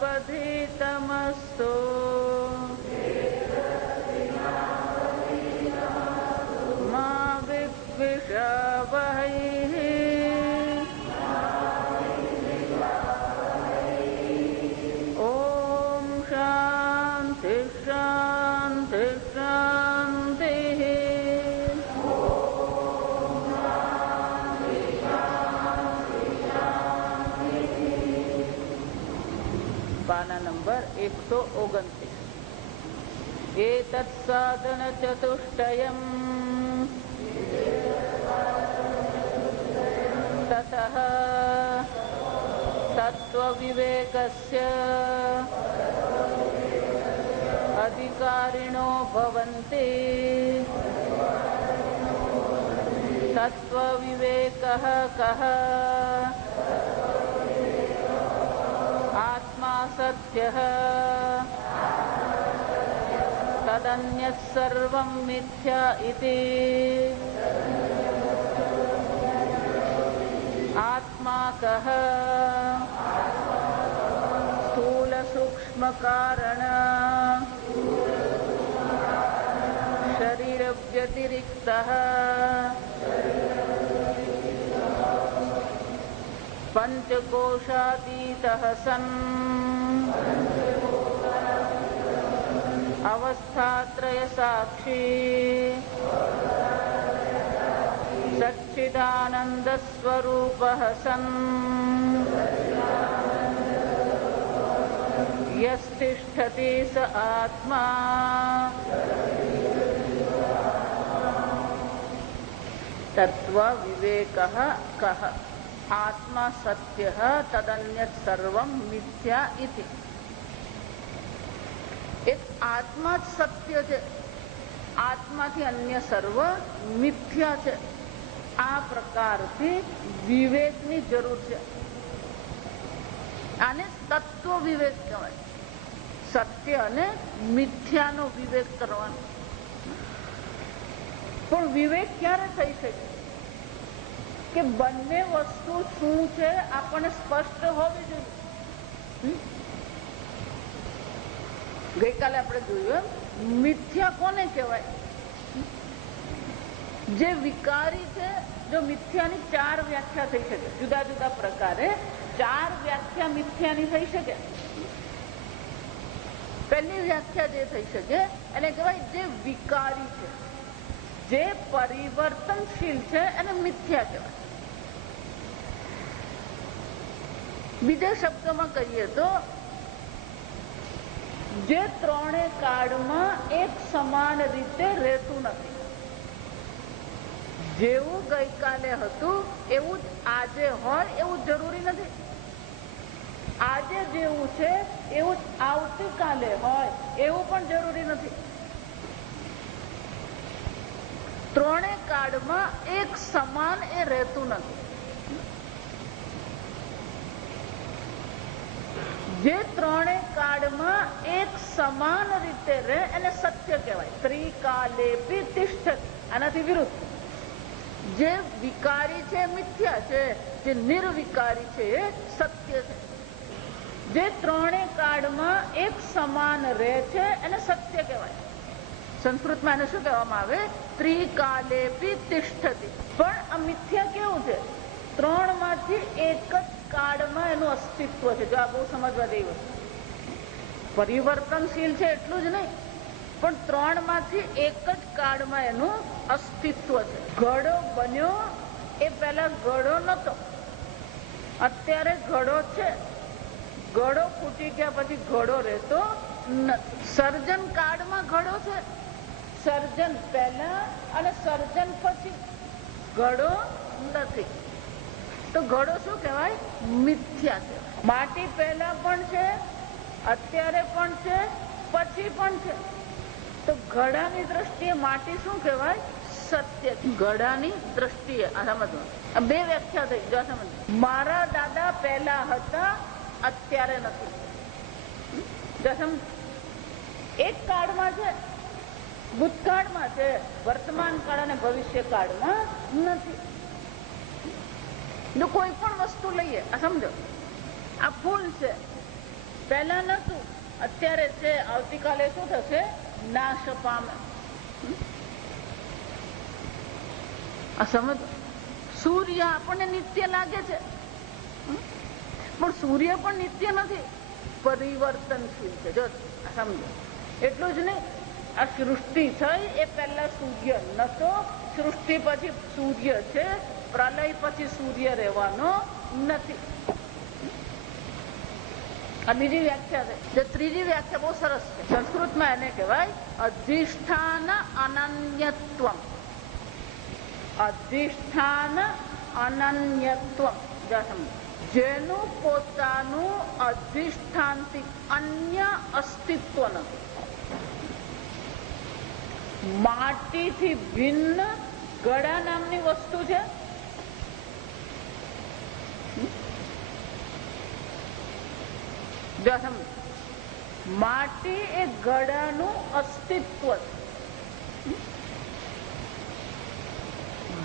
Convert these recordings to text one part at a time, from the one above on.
पथितमस्तु मा विद्विषावहैः ॐ शान्ति शान्ति शान्तिः। पाना नंबर 129। एतत् साधन चतुष्टयम् ततः तत्त्वविवेकस्य अधिकारिणो भवन्ति। तत्त्वविवेकः कः? आत्मा सत्यः तदन्यत् सर्वं मिथ्या इति। आत्मा कः? स्थूल सूक्ष्म कारण शरीर व्यतिरिक्तः पंचकोशातीतः सन् अवस्थात्रय साक्षी सच्चिदानंद स्वरूपः सन् यस्तिष्ठति स आत्मा तत्व विवेकः कः? आत्मा सत्यः तदन्यत् सर्वं मिथ्या इति। एक आत्मा सत्य છે, આત્માથી અન્ય સર્વ મિથ્યા છે. આ પ્રકારથી વિવેકની જરૂર છે. આને તત્વ વિવેક કહેવાય. સત્ય અને મિથ્યાનો વિવેક કરવાનો. પણ વિવેક ક્યારે થઈ શકે કે બંને વસ્તુ શું છે આપણને સ્પષ્ટ હોવી જોઈએ. ગઈકાલે આપણે જોયું મિથ્યા કોને કહેવાય? જે વિકારી છે. જો મિથ્યાની 4 વ્યાખ્યા થઈ શકે, જુદા જુદા પ્રકારે 4 વ્યાખ્યા મિથ્યાની થઈ શકે. પહેલી વ્યાખ્યા જે થઈ શકે એને કહેવાય જે વિકારી છે, જે પરિવર્તનશીલ છે એને મિથ્યા કહેવાય. બીજા શબ્દોમાં કહીએ તો જે ત્રણે કાળમાં એક સમાન રીતે રહેતું નથી. જેવું ગઈકાલે હતું એવું જ આજે હોય એવું જરૂરી નથી. આજે જેવું છે એવું જ આવતીકાલે હોય એવું પણ જરૂરી નથી. ત્રણે કાળમાં એક સમાન એ રહેતું નથી. જે ત્રણે કાળમાં એક સમાન રીતે રહે એને સત્ય કહેવાય. ત્રિકાલેપી તિષ્ઠતિ. આનાથી વિરુદ્ધ જે વિકારી છે મિથ્યા છે, જે નિર્વિકારી છે એ સત્ય છે. જે ત્રણે કાળમાં એક સમાન રહે છે એને સત્ય કહેવાય. સંસ્કૃતમાં એને શું કહેવામાં આવે? ત્રિકાલેપી તિષ્ઠતિ. પણ આ મિથ્યા કેવું છે? 3 માંથી એક જ કાળમાં એનું અસ્તિત્વ છે. જો આ બહુ સમજવા જેવી વસ્તુ. પરિવર્તનશીલ છે એટલું જ નહીં, પણ 3 માંથી એક જ કાળમાં એનું અસ્તિત્વ છે. ઘડો બન્યો એ પહેલા ઘડો નતો, અત્યારે ઘડો છે. ઘડો ફૂટી ગયા પછી ઘડો રહેતો નથી. સર્જન કાળમાં ઘડો છે, સર્જન પહેલા અને સર્જન પછી ઘડો નથી. તો ઘડો શું કહેવાય? મિથ્યા કહેવાય. માટી પહેલા પણ છે, અત્યારે પણ છે, પછી પણ છે. તો ઘડાની દ્રષ્ટિએ માટી શું કહેવાય? સત્ય. ઘડાની દ્રષ્ટિએ આ સમજવાનું. 2 વ્યાખ્યા થઈ. જો સમજ, મારા દાદા પહેલા હતા, અત્યારે નથી. એક કાળમાં છે, ભૂતકાળમાં છે, વર્તમાન કાળ અને ભવિષ્ય કાળમાં નથી. જો કોઈ પણ વસ્તુ લઈએ, આ સમજો, આ ફૂલ છે, પહેલા નતું, અત્યારે છે, આવતીકાલે શું થશે? નાશ પામે. આ સમજ. સૂર્ય આપણને નિત્ય લાગે છે, પણ સૂર્ય પણ નિત્ય નથી, પરિવર્તનશીલ છે. જો સમજો એટલું જ નહીં, આ સૃષ્ટિ થઈ એ પહેલા સૂર્ય નતો, સૃષ્ટિ પછી સૂર્ય છે, પ્રલય પછી સૂર્ય રહેવાનો નથી. આ બીજી વ્યાખ્યા છે. જે ત્રીજી વ્યાખ્યા બહુ સરસ છે, સંસ્કૃતમાં એને કહેવાય અધિષ્ઠાન અનન્યત્વમ. અધિષ્ઠાન અનન્યત્વમ. જેનું પોતાનું અધિષ્ઠાનથી અન્ય અસ્તિત્વ નથી. માટીથી ભિન્ન ગળા નામની વસ્તુ છે. માટી એ ગળાનું અસ્તિત્વ છે.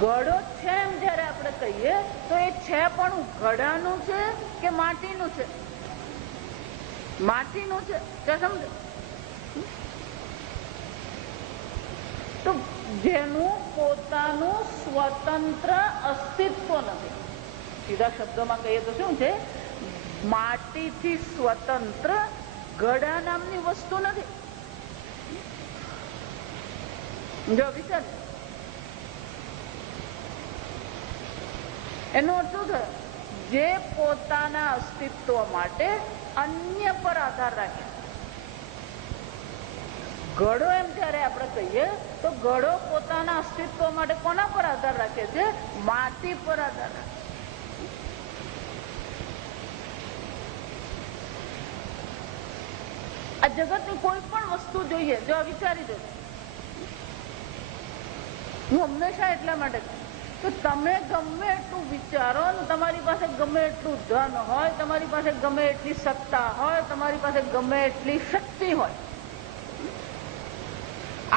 ગળો છે એમ જયારે આપણે કહીએ તો એ છે પણ ગળાનું છે કે માટીનું છે? માટીનું છે. સમજ. તો જેનું પોતાનું સ્વતંત્ર અસ્તિત્વ નથી. સીધા શબ્દોમાં કહીએ તો શું છે? માટીથી સ્વતંત્ર ગળા નામની વસ્તુ નથી. જો વિચાર, એનો અર્થ શું થયો? જે પોતાના અસ્તિત્વ માટે અન્ય પર આધાર રાખે. ઘડો એમ જયારે આપણે કહીએ તો ઘડો પોતાના અસ્તિત્વ માટે કોના પર આધાર રાખે છે? માટી પર આધાર રાખે. આ જગતની કોઈ પણ વસ્તુ જોઈએ, જો વિચારી દો. હું હંમેશા એટલા માટે કે તમે ગમે એટલું વિચારો, તમારી પાસે ગમે એટલું ધન હોય, તમારી પાસે ગમે એટલી સત્તા હોય, તમારી પાસે ગમે એટલી શક્તિ હોય,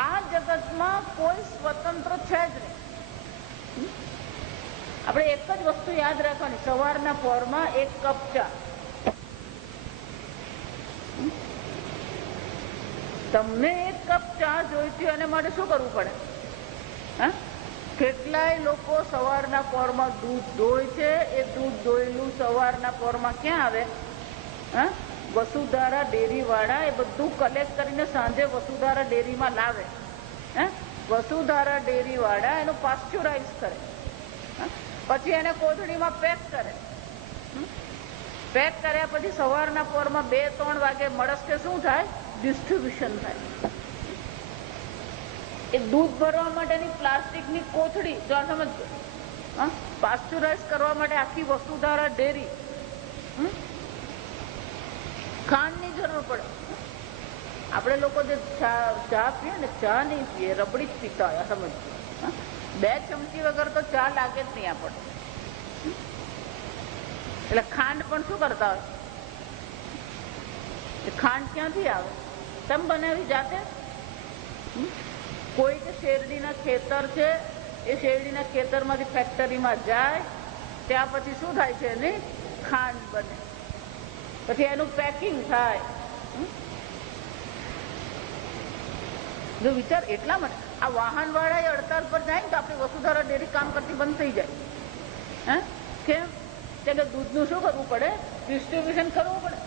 આ જગતમાં કોઈ સ્વતંત્ર છે જ નહીં. આપણે એક જ વસ્તુ યાદ રાખવાની, સવારના પોરમાં એક કપ ચા. તમને એક કપ ચા જોઈતી હોય, એને માટે શું કરવું પડે? કેટલાય લોકો સવારના પોરમાં દૂધ ધોય છે. એ દૂધ ધોયેલું સવારના પોરમાં ક્યાં આવે? વસુધારા ડેરી વાળા એ બધું કલેક્ટ કરીને સાંજે વસુધારા ડેરીમાં લાવે. વસુધારા ડેરી વાળા એનું પાસ્ચ્યુરાઇઝ કરે, પછી એને કોથળીમાં પેક કરે. પેક કર્યા પછી સવારના પોરમાં 2-3 વાગે મળસ્કે શું થાય? ડિસ્ટ્રીબ્યુશન થાય. એ દૂધ ભરવા માટેની પ્લાસ્ટિકની કોથળી, જો સમજો, પાસ્ચ્યુરાઇઝ કરવા માટે આખી વસુધારા ડેરી, ખાંડની જરૂર પડે. આપણે લોકો જે ચા પીએ ને, ચા નહીં પીએ, રબડી જ પીતા હોય. સમજ, 2 ચમચી વગર તો ચા લાગે જ નહીં આપણને. એટલે ખાંડ પણ શું કરતા હોય? ખાંડ ક્યાંથી આવે? તમે બનાવી જાતે? કોઈ કે શેરડીના ખેતર છે, એ શેરડીના ખેતરમાંથી ફેક્ટરીમાં જાય, ત્યાં પછી શું થાય છે? એની ખાંડ બને, પછી એનું પેકિંગ થાય. જો વિચાર, એટલા માટે આ વાહન વાળા હડતાલ પર જાય ને તો આપણી વસુધારા ડેરી કામ કરતી બંધ થઈ જાય. કેમ? કે દૂધનું શું કરવું પડે? ડિસ્ટ્રીબ્યુશન કરવું પડે.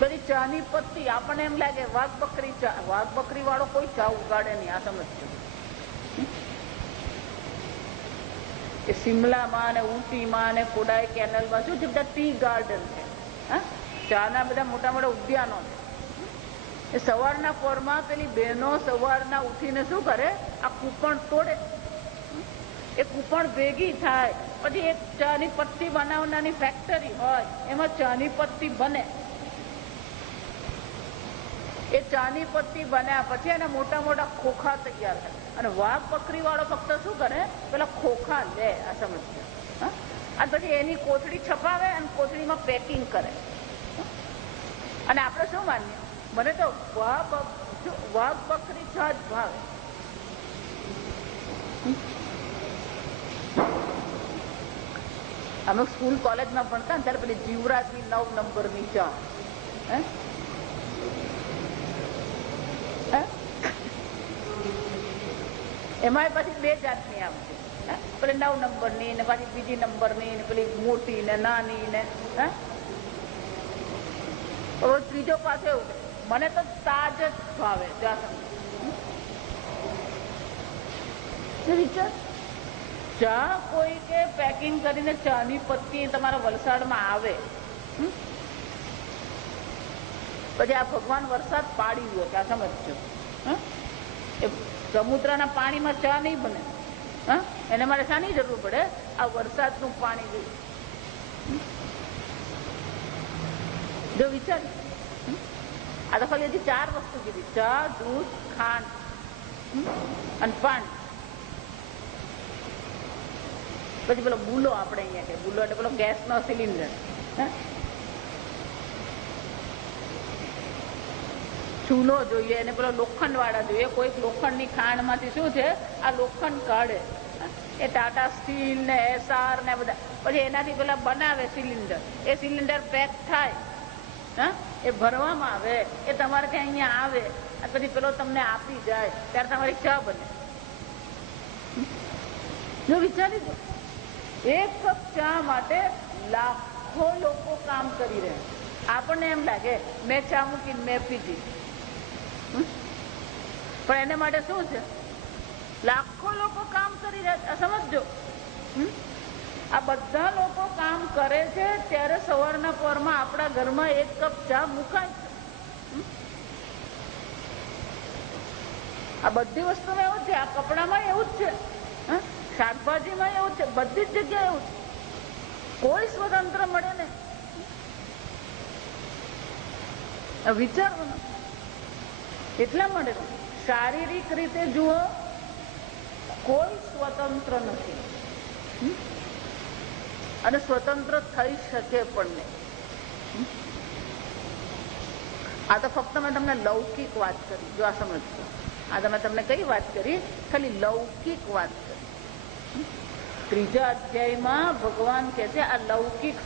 બધી ચાની પત્તી આપણને એમ લાગે વાઘ બકરી ચા, વાઘ બકરી વાળો કોઈ ચા ઉગાડે નહીં. આ સમજજો. એ સિમલામાં ને ઊટીમાં ને કોડાઈ કેનલમાં શું છે? બધા ટી ગાર્ડન છે. ચાના બધા મોટા મોટા ઉદ્યાનો છે. એ સવારના પોરમાં પેલી બહેનો સવારના ઉઠીને શું કરે? આ કૂપણ તોડે. એ કૂપણ ભેગી થાય, પછી એક ચાની પત્તી બનાવનારની ફેક્ટરી હોય, એમાં ચાની પત્તી બને. એ ચાની પત્તી બન્યા પછી એના મોટા મોટા ખોખા તૈયાર થાય. અને વાઘ બકરી વાળો ફક્ત શું કરે? પેલા ખોખા લે. આ સમજજો. અને પછી એની કોથળી છપાવે અને કોથળીમાં પેકિંગ કરે. અને આપણે શું માનીએ? મને તો વાઘ બકરી ચા જ ભાવે. અમે સ્કૂલ કોલેજમાં ભણતા ને ત્યારે પેલી જીવરાજની 9 નંબરની ચા, એમાં પછી 2 જાતની આવતી, પેલી 9 નંબરની ને પાછી બીજી નંબરની ને પેલી મોટી ને નાની ને ત્રીજો પાસે એવું. મને તો તાજ જ ભાવે. વિચાર ચા કોઈ કે પેકિંગ કરીને ચાની પત્તી તમારા વલસાડમાં આવે, પછી આ ભગવાન વરસાદ પાડી ગયો ત્યાં સમજજો. એ સમુદ્રના પાણીમાં ચા નહીં બને, એને મારે શાની જરૂર પડે? આ વરસાદનું પાણી જોઈએ. જો વિચાર, આ તો ખાલી હજી 4 વસ્તુ કીધી: ચા, દૂધ, ખાંડ અને પાણી. પછી પેલો બુલો, આપણે અહીંયા કે બુલો એટલે પેલો ગેસનો સિલિન્ડર. ચૂલો જોઈએ અને પેલો લોખંડ વાળા જોઈએ. કોઈક લોખંડની ખાંડ માંથી શું છે, આ લોખંડ કાઢે, એ ટાટા સ્ટીલ ને એસઆર ને બધા, પછી એનાથી પેલા બનાવે સિલિન્ડર. એ સિલિન્ડર પેક થાય, એ ભરવામાં આવે, એ તમારે ત્યાં અહીંયા આવે, પછી પેલો તમને આપી જાય, ત્યારે તમારી ચા બને. જો વિચારી દો, 1 કપ ચા માટે લાખો લોકો કામ કરી રહ્યા. આપણને એમ લાગે મેં ચા મૂકીને મેં પીધી, પણ એને માટે શું છે? લાખો લોકો કામ કરી રહ્યા. સમજજો, આ બધા લોકો કામ કરે છે ત્યારે સવારના પરમાં આપણા ઘરમાં 1 કપ ચા મુકાય છે. આ બધી વસ્તુમાં એવું છે, આ કપડામાં એવું જ છે, શાકભાજીમાં એવું છે, બધી જ જગ્યાએ એવું છે. કોઈ સ્વતંત્ર મળે ને વિચારવાનું એટલા માટે શારીરિક રીતે જુઓ, કોઈ સ્વતંત્ર નથી અને સ્વતંત્ર થઈ શકે પણ નહીં. આ તો ફક્ત મેં તમને લૌકિક વાત કરી. જો આ સમજજો, આ તમે તમને કઈ વાત કરી? ખાલી લૌકિક વાત કરી. 3જા અધ્યાયમાં ભગવાન કહે છે આ લૌકિક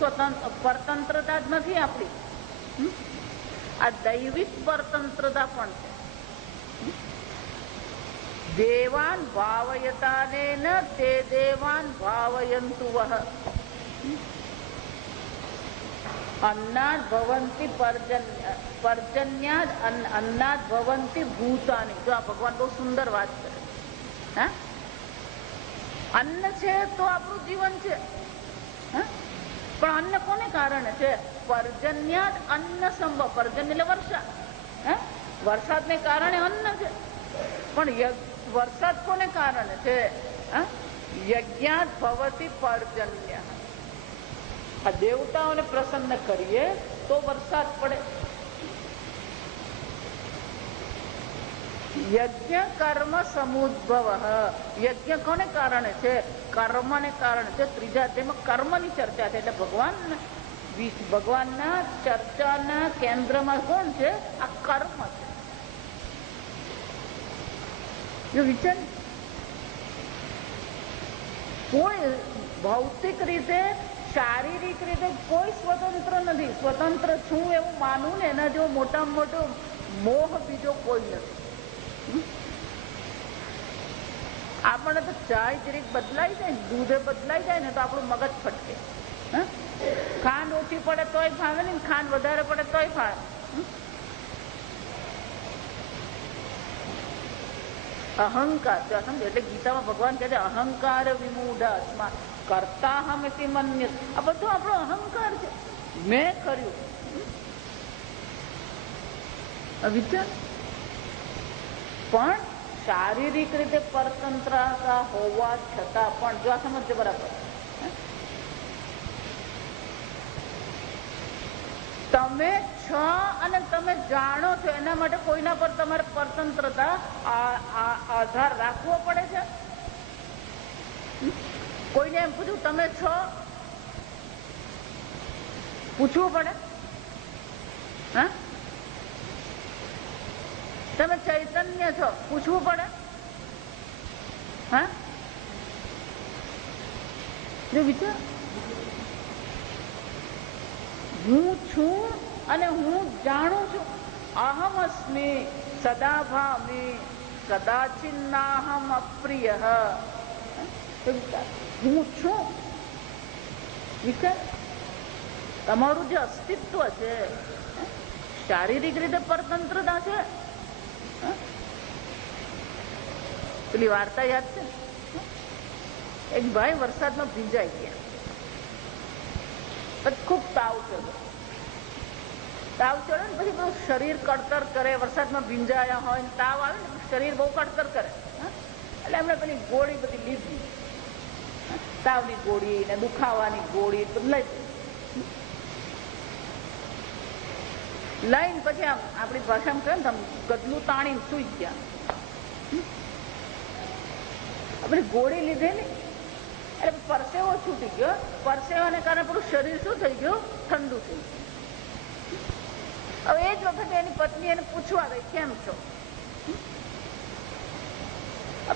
પરતંત્રતા જ નથી આપણી, આ દૈવિક પરતંત્રતા પણ છે. દેવાન ભાવયતાનેન તે દેવાન ભાવયંતુ વહ અન્નાદ ભવંતિ પર્જન્યાદ અન્નાદ ભવંતિ ભૂતાની. જો આ ભગવાન બહુ સુંદર વાત કરે. અન્ન છે તો આપણું જીવન છે, પણ અન્ન કોને કારણે છે? પર્જન્યાદ અન્ન સંભવ. પર્જન્ય એટલે વર્ષા, વરસાદને કારણે અન્ન છે. પણ વરસાદ કોને કારણે છે? યજ્ઞાત ભવતિ પર્જન્ય. આ દેવતાઓને પ્રસન્ન કરીએ તો વરસાદ પડે. યજ્ઞ કર્મ સમુદ્ભવ. યજ્ઞ કોને કારણે છે? કર્મને કારણે છે. 3જા અધ્યાયમાં કર્મની ચર્ચા છે. એટલે ભગવાનના ચર્ચાના કેન્દ્રમાં કોણ છે? આ કર્મ છે. જો વિચાર, કોઈ ભૌતિક રીતે શારીરિક રીતે કોઈ સ્વતંત્ર નથી. સ્વતંત્ર છું એવું માનવું ને એના જેવો મોટામાં મોટો મોહ બીજો કોઈ નથી. આપણને તો ચાય જરીક બદલાઈ જાય, દૂધે બદલાઈ જાય ને તો આપણું મગજ ફટકે. ખાંડ ઓછી પડે તોય ભાવે ને, ખાંડ વધારે પડે તોય ભાવે. અહંકાર, સમજો, એટલે ગીતામાં ભગવાન કહે છે અહંકાર વિમૂઢ આત્મા કરતા હમ મન્ય. આ બધું આપણો અહંકાર છે. મેં કર્યું. વિચાર, પણ શારીરિક રીતે પરતંત્રતા હોવા છતાં પણ જો આ સમજજો બરાબર, તમે છો અને તમે જાણો છો એના માટે કોઈના પર તમારે પરતંત્રતા આધાર રાખવો પડે છે. કોઈને એમ પૂછ્યું તમે છો, પૂછવું પડે? તમે ચૈતન્ય છો, પૂછવું પડે? જો વિચાર, હું છું અને હું જાણું છું. અહમ અસ્મિ સદા ભામિ કદાચિન્નાહમ અપ્રિય. હું છું વિચાર. તમારું જે અસ્તિત્વ છે શારીરિક રીતે પરતંત્રતા છે. પેલી વાર્તા યાદ છે? એક ભાઈ વરસાદમાં ભીંજાઈ ગયા, પછી ખૂબ તાવ ચડ્યો. તાવ ચડે ને પછી બહુ શરીર કડતર કરે. વરસાદમાં ભીંજાયા હોય ને તાવ આવે ને શરીર બહુ કડતર કરે. એટલે એમણે પેલી ગોળી બધી લીધી, તાવની ગોળી ને દુખાવાની ગોળી બદલાઈ લઈને પછી આમ આપણી ભાષામાં કહે ને આમ ગદલું તાણીને સુઈ ગયા. આપણી ગોળી લીધી ને એટલે પરસેવો છૂટી ગયો. પરસેવાને કારણે પૂરું શરીર શું થઈ ગયું? ઠંડુ થઈ ગયું. હવે એ જ વખતે એની પત્ની એને પૂછવા ગઈ, કેમ છો?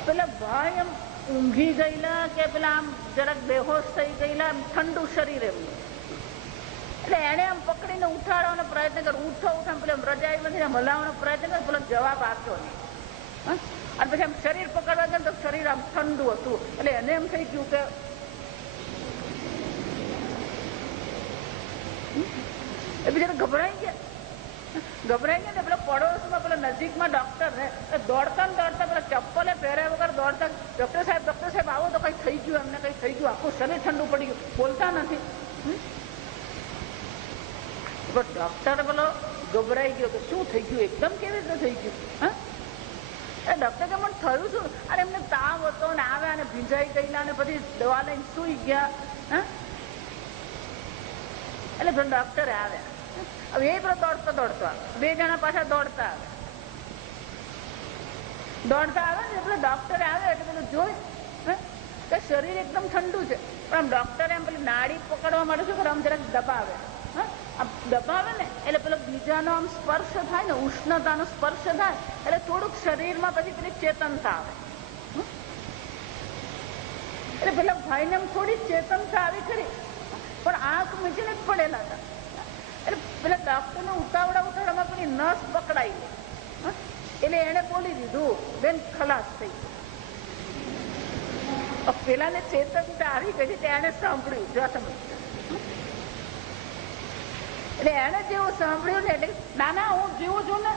પેલા ભાઈ એમ ઊંઘી ગયેલા કે પેલા આમ જરાક બેહોશ થઈ ગયેલા, ઠંડુ શરીર એમનું. એટલે એને આમ પકડીને ઉઠાડવાનો પ્રયત્ન કર્યો. ઉઠો ઉઠો પેલા રજાઈમાંથી આમ હલાવવાનો પ્રયત્ન કર્યો, પેલો જવાબ આપ્યો નહીં. અને પછી આમ શરીર પકડવા ગયો તો શરીર આમ ઠંડુ હતું. એટલે એને એમ થઈ ગયું કે એ બિચારા ગભરાઈ ગયા. ને પેલો પડોશમાં પેલો નજીકમાં ડોક્ટર ને દોડતા દોડતા પેલા ચપ્પલે પહેર્યા વગર દોડતા, ડોક્ટર સાહેબ આવો તો કઈ થઈ ગયું, એમને કઈ થઈ ગયું, આખું શરીર ઠંડુ પડી ગયું, બોલતા નથી. ડોક્ટર પેલો ગભરાઈ ગયો કે શું થઈ ગયું, એકદમ કેવી રીતે થઈ ગયું? ડોક્ટર કે મને થયું શું? અરે એમને તાવ હતો ને આવ્યા અને ભીંજાઈ ગયેલા ને પછી દવા લઈને સુઈ ગયા. એટલે ડોક્ટરે આવ્યા. હવે એ પેલો દોડતો બે જણા પાછા દોડતા આવે ને એટલે ડોક્ટરે આવે એટલે પેલું જોઈ કે શરીર એકદમ ઠંડુ છે, પણ આમ ડોક્ટરે એમ પેલી નાડી પકડવા માટે શું કરે, આમ જરાક દબાવે. દબાવે ને એટલે પેલો બીજાનો આમ સ્પર્શ થાય ને, ઉષ્ણતાનો સ્પર્શ થાય એટલે થોડુંક શરીરમાં પછી પેલી ચેતનતા આવે. એટલે પેલા ભાઈને એમ થોડી ચેતનતા આવી ખરી, પણ આંખ મીચીને જ પડેલા હતા. એટલે પેલા ડોક્ટરને ઉતાવળામાં પેલી નસ પકડાઈ ગઈ. એટલે એને બોલી દીધું, બેન ખલાસ થઈ ગઈ. પેલાને ચેતનતા આવી ગઈ છે, એને સાંભળ્યું જો તમે. એટલે એને જેવું સાંભળ્યું ને એટલે નાના હું જીવું છું ને,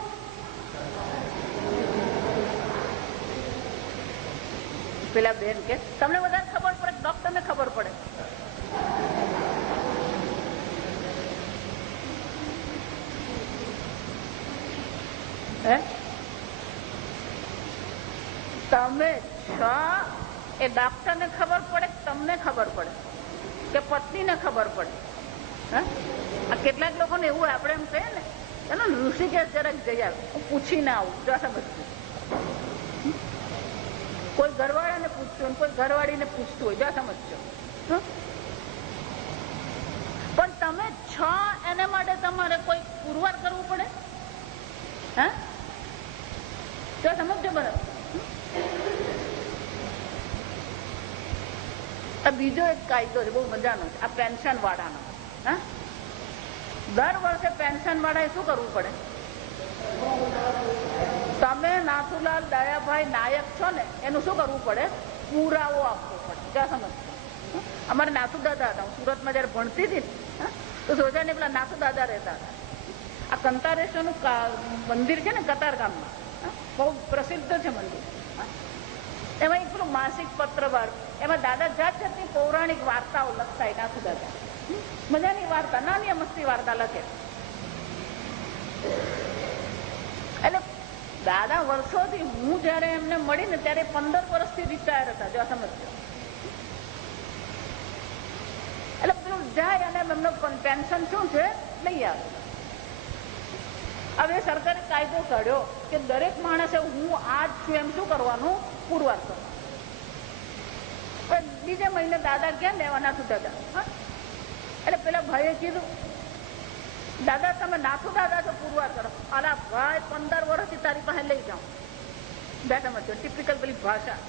પેલા બેન કે તમને વધારે ખબર પડે, ડોક્ટર ને ખબર પડે. તમે છો એ ડોક્ટર ને ખબર પડે, તમને ખબર પડે કે પત્ની ને ખબર પડે? આ કેટલાક લોકોને એવું આપણે એમ કહીએ ને, એનો ઋષિકેશ જરાક જઈ આવે, હું પૂછીને આવું, જો સમજતું. કોઈ ઘરવાળાને પૂછતું, કોઈ ઘરવાળીને પૂછતું હોય, જો સમજજો. પણ તમે છો એને માટે તમારે કોઈ પુરવાર કરવું પડે? જો સમજજો બરાબર. બીજો એક કાયદો છે, બહુ મજાનો છે, આ પેન્શન વાળાનો. દર વર્ષે પેન્શન વાળાએ શું કરવું પડે? તમે નાથુલાલ દયાભાઈ નાયક છો ને, એનું શું કરવું પડે? પુરાવો આપવો પડે. ક્યાં સમજ? અમારે નાથુ દાદા હતા, હું સુરતમાં જયારે ભણતી હતી ને તો સોજાને પેલા નાથુ દાદા રહેતા હતા. આ કંતારેશ્વરનું મંદિર છે ને કતારગામમાં, બહુ પ્રસિદ્ધ છે મંદિર. એમાં એક પેલું માસિક પત્ર બાર, એમાં દાદા જાત જાતની પૌરાણિક વાર્તાઓ લખતા નાથુ દાદા. મજાની વાર્તા, નાની મસ્તી વાર્તા લખે. એટલે દાદા વર્ષોથી હું જયારે એમને મળી ને ત્યારે 15 વર્ષથી રિટાયર હતા, જો સમજજો. એટલે પેલું જાય અને એમનો પેન્શન શું છે લઈ આવે. હવે સરકારે કાયદો કાઢ્યો કે દરેક માણસે હું આ જ છું એમ શું કરવાનું? પુરવાર કરવાનું. બીજે મહિને દાદા ક્યાં લેવા નાથુ દાદા? એટલે પેલા ભાઈએ કીધું, દાદા તમે નાથુ દાદા તો પુરવાર કરો. અલા ભાઈ 15 વર્ષથી તારી પાસે લઈ જાઉં. બેઠા મત ટિપિકલ પેલી ભાષા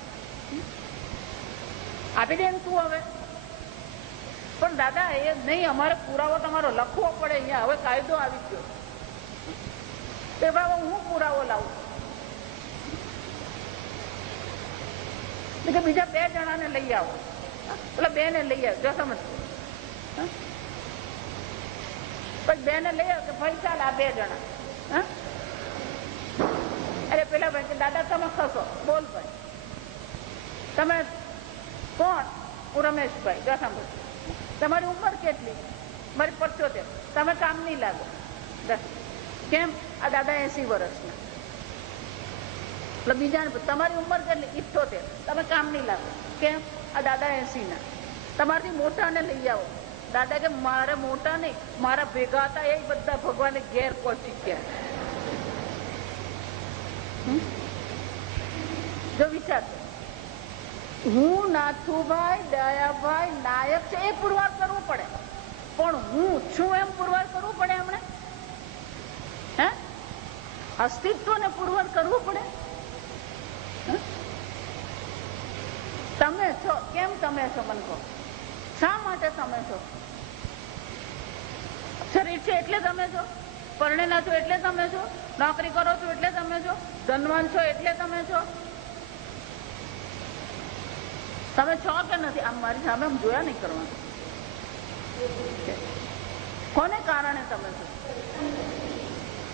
આપી દે તું. હવે પણ દાદા એ નહીં, અમારે પુરાવો તમારો લખવો પડે, અહીંયા હવે કાયદો આવી ગયો. એ બાબા હું પુરાવો લાવું કે બીજા 2 જણાને લઈ આવો, એટલે 2 ને લઈ આવો. જો સમજ, પછી 2 ને લઈ આવો કે ભાઈ ચાલ આ 2 જણા. અરે પેલા ભાઈ કે દાદા તમે ખસો, બોલ ભાઈ તમે કોણ? હું રમેશભાઈ. જો સાંભળો, તમારી ઉંમર કેટલી? મારી 75. તમે કામ નહીં લાગો. કેમ? આ દાદા 80 વર્ષના. એટલે બીજા તમારી ઉંમર કેટલી? 78. તમે કામ નહીં લાગો. કેમ? આ દાદા 80 ના. તમારાથી મોટાને લઈ આવો. દાદા કે મારે મોટા નહીં, મારા ભેગા હતા એ બધા ભગવાને ઘેર પહોંચી ગયા. જો વિચાર, હું નાથુભાઈ દયાભાઈ નાયક છે એ પુરવાર કરવું પડે, પણ હું છું એમ પુરવાર કરવું પડે. એમણે અસ્તિત્વને પુરવાર કરવું પડે. તમે છો, કેમ તમે છો? મને કહો, શા માટે તમે છો? શરીર છે એટલે તમે છો, પરણેલા છો એટલે તમે છો, નોકરી કરો છો એટલે તમે છો, ધનવાન છો એટલે તમે છો. તમે છો કે નથી? આમ મારી સામે આમ જોયા નહીં કરવાનું. કોને કારણે તમે છો?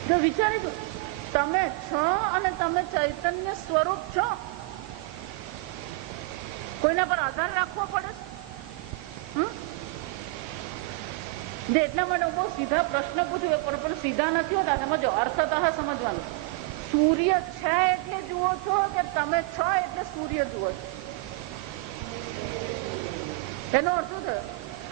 જો વિચારી દો, તમે છો અને તમે ચૈતન્ય સ્વરૂપ છો. કોઈના પર આધાર રાખવો પડે? એટલા માટે બહુ સીધા પ્રશ્ન પૂછ્યો, પણ સીધા નથી હોતા. સમજો, અર્થતઃ સમજવાનું. સૂર્ય છે એટલે જુઓ છો કે તમે છો એટલે સૂર્ય જુઓ છો? એનો અર્થ શું થયો?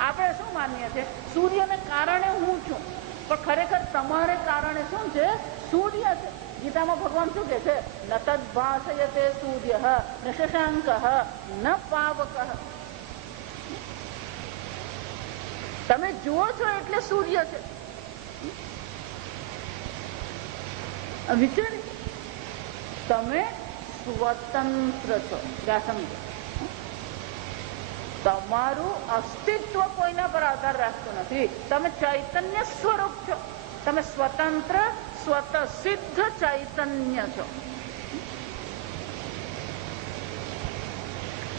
આપણે શું માનીએ છીએ? સૂર્યને કારણે હું છું, પણ ખરેખર તમારે કારણે શું છે? સૂર્ય છે. ગીતામાં ભગવાન શું કે છે? ન તદ્ભાસયતે સૂર્ય ન શશાંક ન પાવક. તમે જુઓ છો એટલે સૂર્ય છે. વિચાર, તમે સ્વતંત્ર છો. સમજો, તમારું અસ્તિત્વ કોઈના પર આધાર રાખતું નથી. તમે ચૈતન્ય સ્વરૂપ છો. તમે સ્વતંત્ર સ્વત સિદ્ધ ચૈતન્ય છો.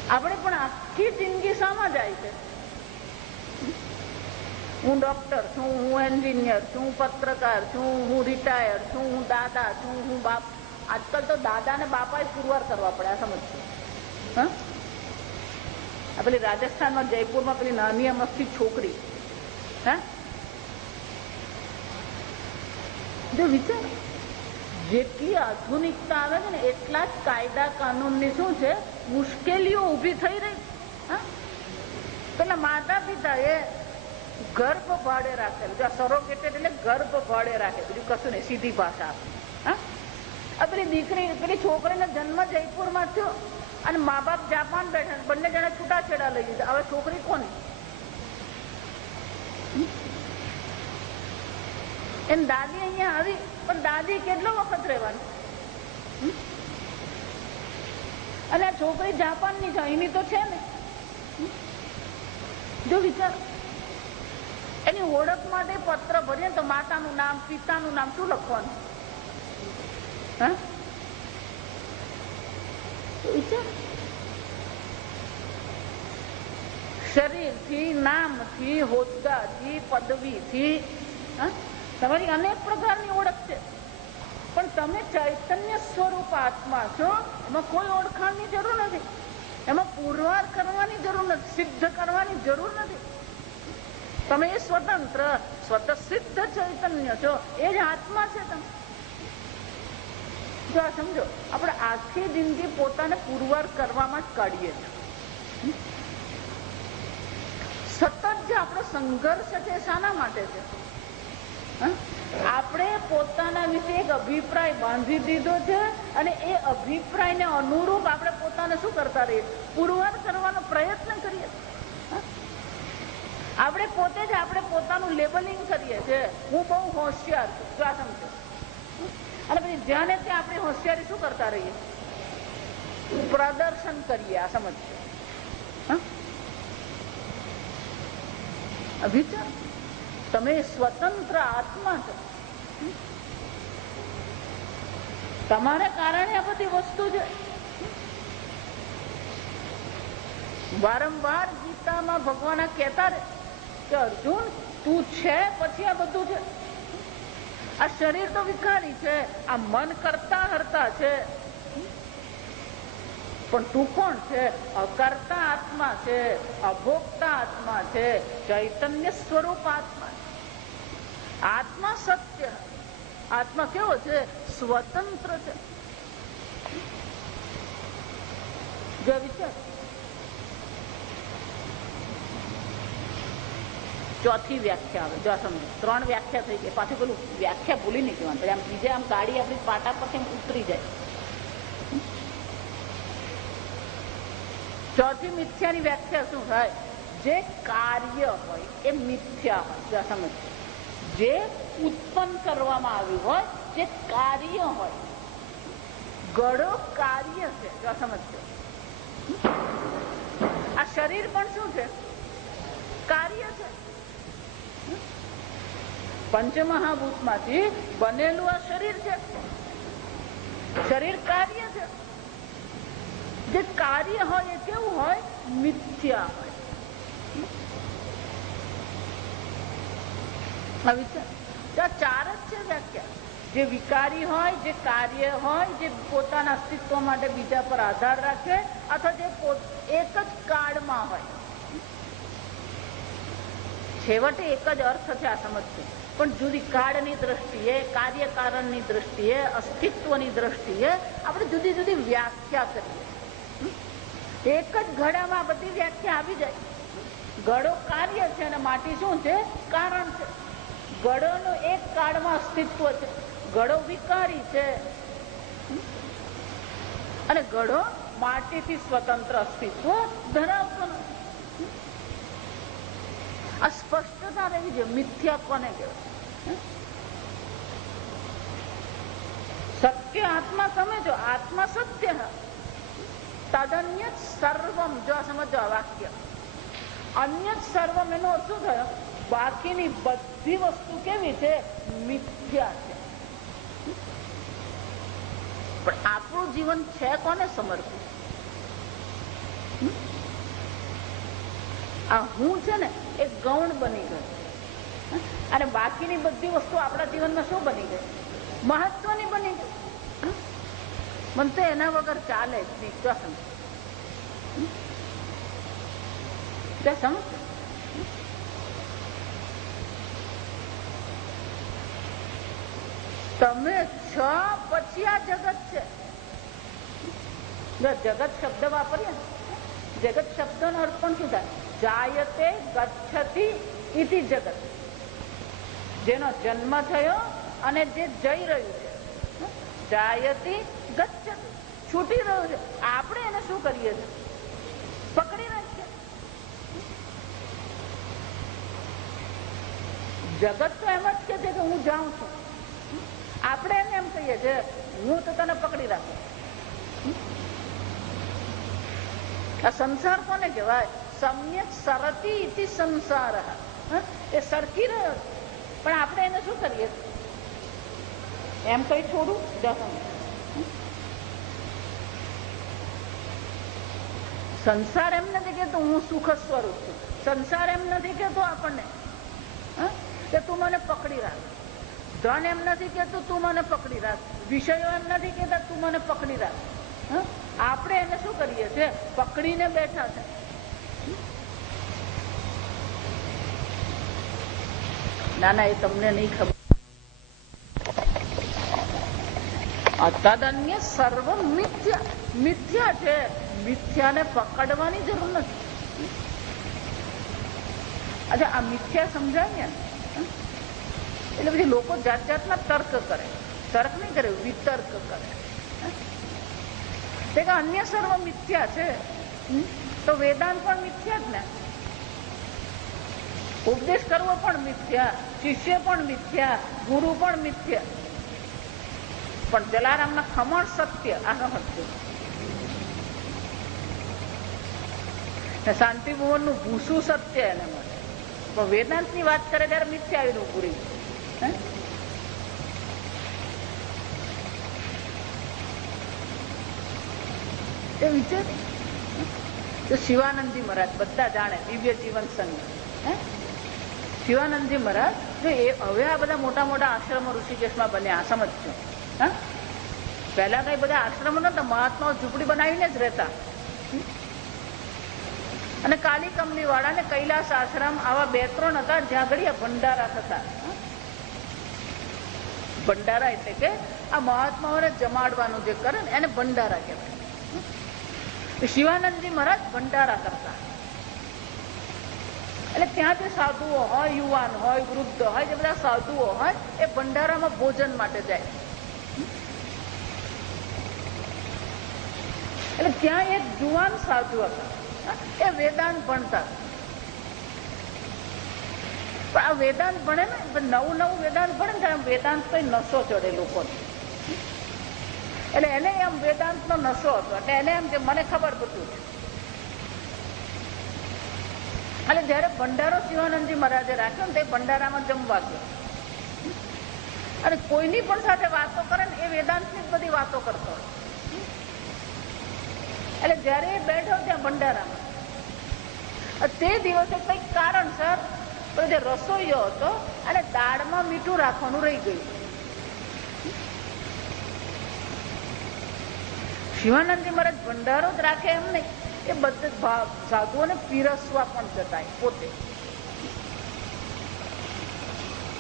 આપણે પણ આખી જિંદગી શામાં જાય છે? હું ડોક્ટર છું, હું એન્જિનિયર છું, હું પત્રકાર છું, હું રિટાયર છું, હું દાદા છું, હું બાપ. આજકાલ તો દાદા ને બાપા પુરવાર કરવા પડે. આ સમજજો. આ પેલી રાજસ્થાનમાં જયપુરમાં પેલી નાની મસ્તી છોકરી, જો વિચાર, જેટલી આધુનિકતા આવે છે ને એટલા જ કાયદા કાનૂનની શું છે? મુશ્કેલીઓ ઉભી થઈ રહી. પેલા માતા પિતા એ ગર્ભ ભાડે રાખેલું. જો સરોગેટેડ એટલે ગર્ભ ભાડે રાખે, બીજું કશું નહીં, સીધી ભાષા. આ પેલી દીકરી, પેલી છોકરીનો જન્મ જયપુરમાં થયો અને મા બાપ જાપાન બેઠા, બંને જણા છૂટાછેડા લઈ લીધા. હવે છોકરી કોની? એમ દાદી અહીંયા આવી, પણ દાદી કેટલો વખત રહેવાની? અને આ છોકરી જાપાનની છે, એની તો છે ને. જો વિચાર, એની ઓળખ માટે પત્ર ભરીએ તો માતાનું નામ, પિતાનું નામ શું લખવાનું? વિચાર, શરીરથી, નામથી, હોદ્દાથી, પદવીથી તમારી અનેક પ્રકારની ઓળખ છે. પણ તમે ચૈતન્ય સ્વરૂપ આત્મા છો. એમાં કોઈ ઓળખાણની જરૂર નથી, એમાં પુરવાર કરવાની જરૂર નથી, સિદ્ધ કરવાની જરૂર નથી. તમે એ સ્વતંત્ર સ્વતઃ સિદ્ધ ચૈતન્ય છો, એ જ આત્મા છે તમે. જો આ સમજો, આપણે આખી જિંદગી પોતાને પુરવાર કરવામાં જ કાઢીએ છીએ. સતત જે આપણો સંઘર્ષ છે શાના માટે છે? આપણે પોતાના વિશે એક અભિપ્રાય બાંધી દીધો છે અને એ અભિપ્રાયને અનુરૂપ આપણે પોતાને શું કરતા રહીએ? પુરવાર કરવાનો પ્રયત્ન કરીએ. આપણે પોતે જ આપણે પોતાનું લેબલિંગ કરીએ છીએ. હું બહુ હોશિયાર છું. જો આ સમજો, અને પછી જ્યાં ને ત્યાં આપણી હોશિયારી શું કરતા રહીએ? પ્રદર્શન કરીએ. આ સમજો. વિચાર, તમે સ્વતંત્ર આત્મા છો, તમારા કારણે આ બધી વસ્તુ છે. વારંવાર ગીતામાં ભગવાન કહેતા રહે કે અર્જુન તું છે પછી આ બધું છે. આ શરીર તો વિકારી છે, આ મન કરતા હરતા છે, પણ તું કોણ છે? અકર્તા આત્મા છે, અભોક્તા આત્મા છે, ચૈતન્ય સ્વરૂપ આત્મા. આત્મા સત્ય, આત્મા કેવો છે? સ્વતંત્ર છે. જે વિચાર ચોથી વ્યાખ્યા આવે, જો સમજો 3 વ્યાખ્યા થઈ ગઈ. પાછું પેલું વ્યાખ્યા ભૂલી નહીં જવાનું, આમ બીજે આમ ગાડી આપણી પાટા પરથી ઉતરી જાય. ચોથી મિથ્યાની વ્યાખ્યા શું થાય? જે કાર્ય હોય એ મિથ્યા હોય. જો સમજો, જે ઉત્પન્ન કરવામાં આવ્યું હોય, જે કાર્ય હોય, ઘડો કાર્ય છે. જો સમજો, આ શરીર પણ શું છે? કાર્ય છે. પંચમહાભૂતમાંથી બનેલું આ શરીર છે. શરીર કાર્ય છે. જે કાર્ય હોય એ કેવું હોય? મિથ્યા હોય. ચાર જ છે વ્યાખ્યા. જે વિકારી હોય, જે કાર્ય હોય, જે પોતાના અસ્તિત્વ માટે બીજા પર આધાર રાખે, અથવા જે એક જ કાળમાં હોય. છેવટે એક જ અર્થ છે આ સમજશે, પણ જુદી કાળની દ્રષ્ટિએ, કાર્યકારણની દ્રષ્ટિએ, અસ્તિત્વની દ્રષ્ટિએ આપણે જુદી જુદી વ્યાખ્યા કરીએ. એક જ ઘડામાં બધી વ્યાખ્યા આવી જાય. ઘડો કાર્ય છે અને માટી શું છે? કારણ છે. ઘડોનું એક કાળમાં અસ્તિત્વ છે, ઘડો વિકારી છે, અને ઘડો માટીથી સ્વતંત્ર અસ્તિત્વ ધરાવતો નથી. આ સ્પષ્ટતા રહેવી જોઈએ. મિથ્યા કોને કહેવાય? સત્ય આત્મા સમજો, આત્મા સત્ય તદન્ય સર્વમ. જો સમજો આ વાક્ય, અન્ય સર્વમ એનો શું થયો? બાકીની બધી વસ્તુ કેવી છે? મિથ્યા છે. પણ આપણું જીવન છે કોને સમર્પિત? આ હું છે ને એ ગૌણ બની ગયો, અને બાકીની બધી વસ્તુ આપણા જીવનમાં શું બની ગઈ? મહત્વની બની ગઈ. મને તો એના વગર ચાલે જ નહીં. સમજ? તમે છ પછી આ જગત છે. જગત શબ્દ વાપરીએ, જગત શબ્દનો અર્થ પણ શું થાય? જાયતે ગચ્છતિ ઇતિ જગત. જેનો જન્મ થયો અને જે જઈ રહ્યું છે. જાયતિ ગચ્છતિ, છૂટી રહ્યું છે. આપણે એને શું કરીએ છીએ? પકડી રાખીએ. જગત તો એમ જ કે છે કે હું જાઉં છું. આપણે એને એમ કહીએ છીએ હું તો તને પકડી રાખું. આ સંસાર કોને કહેવાય? સમ્યક સરતી ઇતિ સંસાર. એ સરકી રહ્યો છે, પણ આપણે એને શું કરીએ? એમ કઈ છોડું. સંસાર એમ નથી કેતો હું સુખ સ્વરૂપ છું. સંસાર એમ નથી કેતો આપણને કે તું મને પકડી રાખ. ધન એમ નથી કેતું તું મને પકડી રાખ. વિષયો એમ નથી કેતા તું મને પકડી રાખ. આપણે એને શું કરીએ છીએ? પકડીને બેઠા છે. ના ના, એ તમને નહીં ખબર. તદન્ય સર્વ મિથ્યા. મિથ્યા છે. મિથ્યાને પકડવાની જરૂર નથી. અચ્છા, આ મિથ્યા સમજાય ને એટલે પછી લોકો જાત જાતના તર્ક કરે. તર્ક નહીં કરે, વિતર્ક કરે. તે અન્ય સર્વ મિથ્યા છે તો વેદાંત પણ મિથ્યા જ ને. ઉપદેશ કરવો પણ મિથ્યા, શિષ્ય પણ મિથ્યા, ગુરુ પણ મિથ્યા. પણ જલારામના ખમણ સત્ય. આ સમજજો. શાંતિ ભુવનનું ભૂસું સત્ય એને મળે. પણ વેદાંતની વાત કરે ત્યારે મિથ્યા આવીને ઉભું રહી ગયું. એ વિચાર તો શિવાનંદજી મહારાજ બધા જાણે દિવ્ય જીવન સંઘ. શિવાનંદજી મહારાજ હવે આ બધા મોટા મોટા આશ્રમો ઋષિકેશમાં બન્યા, સમજજો. પહેલા કઈ બધા આશ્રમો નતા, મહાત્માઓ ઝૂંપડી બનાવીને જ રહેતા. અને કાલી કંપની વાળા ને કૈલાસ આશ્રમ આવા 2-3 હતા જ્યાં ઘડી ભંડારા થતા. ભંડારા એટલે કે આ મહાત્માઓને જમાડવાનું જે કરે ને એને ભંડારા કહેવાય. શિવાનંદજી મહારાજ ભંડારા કરતા. એટલે ત્યાં જે સાધુઓ હોય, યુવાન હોય, વૃદ્ધ હોય, જે બધા સાધુઓ હોય એ ભંડારામાં ભોજન માટે જાય. એટલે ત્યાં એક જુવાન સાધુ હતા, એ વેદાંત ભણતા. પણ આ વેદાંત ભણે ને, નવું વેદાંત ભણે ને વેદાંત તો નશો ચડે લોકોને. એટલે એને એમ વેદાંત નો નશો હતો. એટલે એને એમ કે મને ખબર બધું છે. એટલે જયારે ભંડારો શિવાનંદજી મહારાજે રાખ્યો ને તે ભંડારામાં જમવા ગયો અને કોઈની પણ સાથે વાતો કરે ને એ વેદાંતની બધી વાતો કરતો. એટલે જયારે એ બેઠો ત્યાં ભંડારામાં, તે દિવસે કઈક કારણસર જે રસોઈયો હતો અને દાળમાં મીઠું રાખવાનું રહી ગયું. શિવાનંદજી મહારાજ ભંડારો જ રાખે એમ નહીં, એ બધા સાધુઓને પીરસવા પણ જતા પોતે.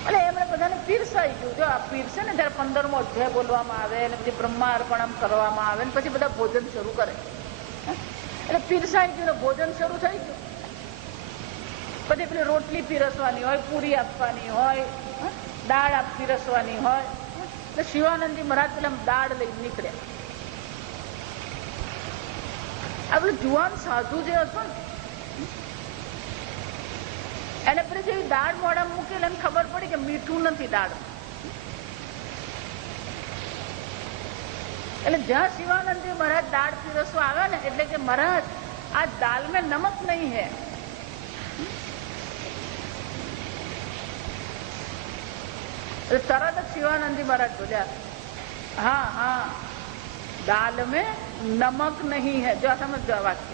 એટલે એમણે બધાને પીરસાઈ ગયું. જો આ પીરસે ને ત્યારે 15મો અધ્યાય બોલવામાં આવે અને પછી બ્રહ્માર્પણમ કરવામાં આવે ને પછી બધા ભોજન શરૂ કરે. એટલે પીરસાઈ ગયું, ભોજન શરૂ થઈ ગયું. પછી પેલી રોટલી પીરસવાની હોય, પૂરી આપવાની હોય, દાળ પીરસવાની હોય. એટલે શિવાનંદજી મહારાજ પેલા દાળ લઈને નીકળ્યા. આપણે જુવાન સાધુ જે હતો ને એને પછી જેવી દાળ મોઢા મૂકી એને ખબર પડી કે મીઠું નથી દાળ. એટલે જ્યાં શિવાનંદજી મહારાજ દાળ પીરસવા આવ્યા ને એટલે કે મહારાજ આ દાલ મેં નમક નહીં હે. તરત જ શિવાનંદજી મહારાજ બોલ્યા, હા હા दाल में नमक नहीं है. जो समझ वाक्य.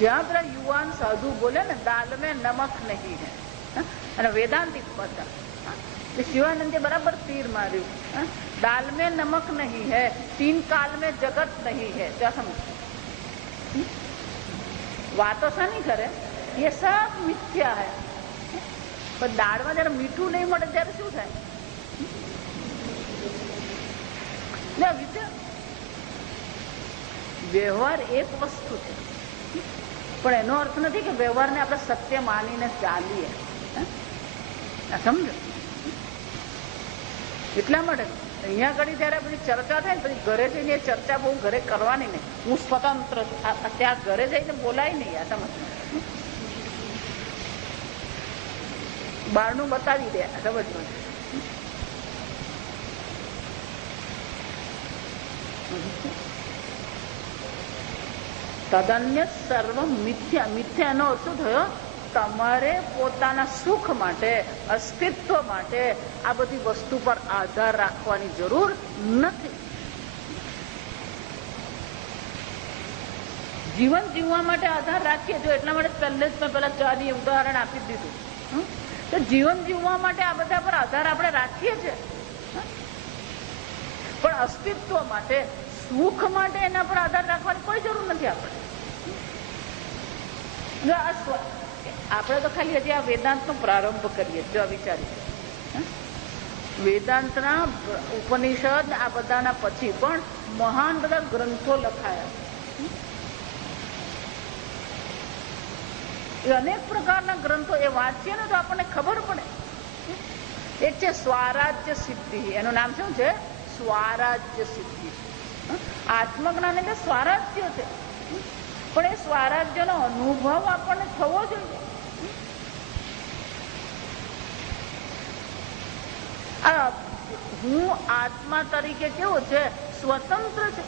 જ્યાં પેલા યુવાન સાધુ બોલે ને દાલ में नमक नहीं है અને વેદાંતિક બધા શિવાનંદે બરાબર તીર માર્યું. दाल में नमक नहीं है, 3 काल में जगत नहीं है. जो समझ વાતો શાની કરે, ये सब मिथ्या है. પણ દાળમાં જયારે મીઠું નહીં મળે ત્યારે શું થાય? વ્યવહાર એક વસ્તુ છે પણ એનો અર્થ નથી કે વ્યવહારને આપણે સત્ય માનીને ચાલીએ. સમજો? એટલા માટે અહીંયા આગળ જયારે બધી ચર્ચા થાય ને પછી ઘરે જઈને ચર્ચા બહુ ઘરે કરવાની નહીં. હું સ્વતંત્ર ત્યાં ઘરે જઈને બોલાય નહીં. આ સમજ બહારનું બતાવી દે. સમજવું તદન્ય સર્વ મિથ્યા. મિથ્યાનો અર્થ શું થયો? તમારે પોતાના સુખ માટે, અસ્તિત્વ માટે આ બધી વસ્તુ પર આધાર રાખવાની જરૂર નથી. જીવન જીવવા માટે આધાર રાખીએ જો એટલા માટે પહેલે જ મેં પેલા ચાની ઉદાહરણ આપી દીધું. તો જીવન જીવવા માટે આ બધા પર આધાર આપણે રાખીએ છીએ પણ અસ્તિત્વ માટે, સુખ માટે એના પર આધાર રાખવાની કોઈ જરૂર નથી. આપણે તો ખાલી હજી આ વેદાંતનો પ્રારંભ કરીએ. જો વિચારીએ વેદાંતના ઉપનિષદ આ બધાના પછી પણ મહાન બધા ગ્રંથો લખાયા. એ અનેક પ્રકારના ગ્રંથો એ વાંચીએ ને તો આપણને ખબર પડે. એક છે સ્વરાજ્ય સિદ્ધિ. એનું નામ શું છે? સ્વરાજ્ય સિદ્ધિ. આત્મજ્ઞાન એટલે સ્વરાજ્ય છે પણ એ સ્વરાજ્યનો અનુભવ આપણને થવો જોઈએ. હું આત્મા તરીકે કેવો છે? સ્વતંત્ર છે.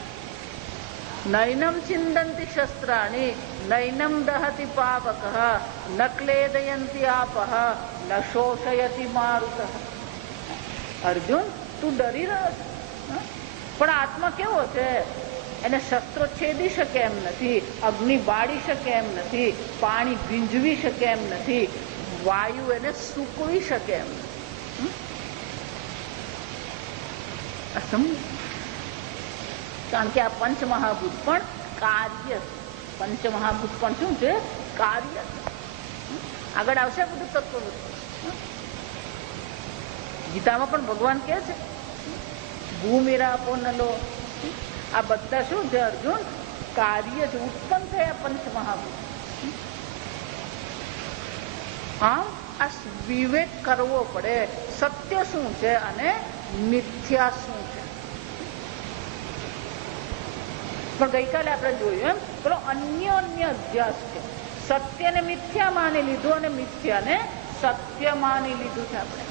નૈનમ ચિંદંતિ શસ્ત્રાણી નૈનમ દહતિ પાવક ન ક્લેદયંતિ આપઃ ન શોષયતિ મારુતઃ. અર્જુન, તું ડરી રહ્યો છે, પણ આત્મા કેવો છે? એને શસ્ત્રો છેદી શકે એમ નથી, અગ્નિ બાળી શકે એમ નથી, પાણી ભીંજવી શકે એમ નથી, વાયુ એને સૂકવી શકે એમ નથી. કારણ કે આ પંચમહાભૂત પણ કાર્ય છે. પંચમહાભૂત પણ શું છે? કાર્ય છે. આગળ આવશે બધું તત્વ. ગીતામાં પણ ભગવાન કહે છે ભૂમિરાપો નલો, આ બધા શું છે અર્જુન? કાર્ય છે, ઉત્પન્ન થયા પંચમહાભૂત. આમ આ વિવેક કરવો પડે, સત્ય શું છે અને મિથ્યા શું છે. પણ ગઈકાલે આપણે જોયું એમ પેલો અન્ય અધ્યાસ છે. સત્યને મિથ્યા માની લીધું અને મિથ્યાને સત્ય માની લીધું છે આપણે.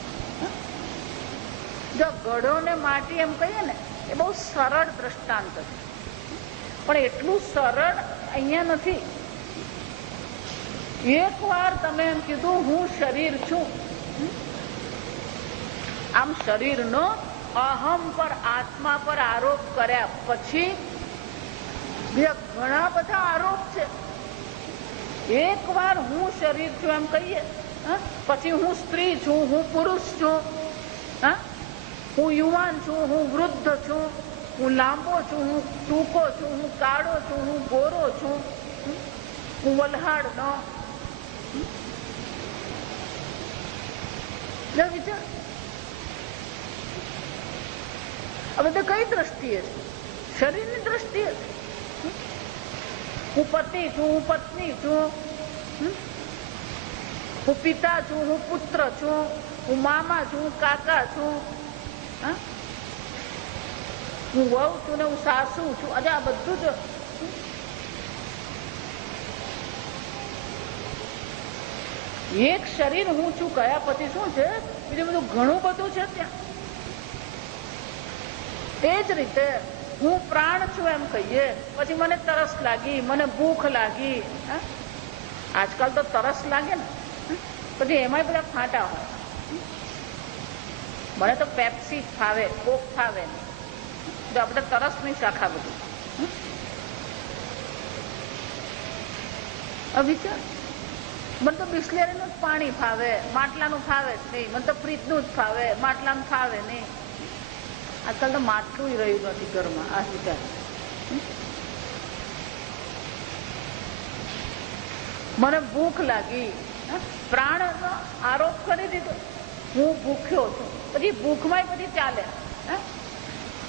જો ઘડો ને માટી એમ કહીએ ને એ બહુ સરળ દ્રષ્ટાંત છે, પણ એટલું સરળ અહીંયા નથી. એક વાર તમે એમ કીધું હું શરીર છું, આમ શરીરનો અહમ પર આત્મા પર આરોપ કર્યા પછી ઘણા બધા આરોપ છે. એક વાર હું શરીર છું એમ કહીએ, પછી હું સ્ત્રી છું, હું પુરુષ છું, હું યુવાન છું, હું વૃદ્ધ છું, હું લાંબો છું, હું ટૂંકો છું, હું કાળો છું, હું ગોરો છું, હું વલહાડનો. વિચાર આ બધા કઈ દ્રષ્ટિએ છે? શરીરની દ્રષ્ટિએ. હું પતિ છું, હું પત્ની છું, હું પિતા છું, હું પુત્ર છું, હું મામા છું, હું કાકા છું, હું વહુ છું ને હું સાસુ છું. અરે આ બધું જ એક શરીર હું છું કયા પછી શું છે? બીજું બધું ઘણું બધું છે ત્યાં. એ જ રીતે હું પ્રાણ છું એમ કહીએ, પછી મને તરસ લાગી, મને ભૂખ લાગી. આજકાલ તો તરસ લાગે ને, પછી એમાંય બધા ફાંટા હોય. મને તો પેપ્સી ફાવે, કોક ફાવે નહીં. જો આપણે તરસ નહીં શાખા બધું. વિચાર, મને તો બિસ્લેરીનું જ પાણી ફાવે, માટલાનું ફાવે જ નહીં. મને તો ફ્રીજનું જ ફાવે, માટલાનું ફાવે નહીં. આજકાલ તો માટલું રહ્યું નથી ઘરમાં. આ વિચાર, મને ભૂખ લાગી, પ્રાણનો આરોપ કરી દીધો, હું ભૂખ્યો છું. પછી ભૂખમાં પછી ચાલે,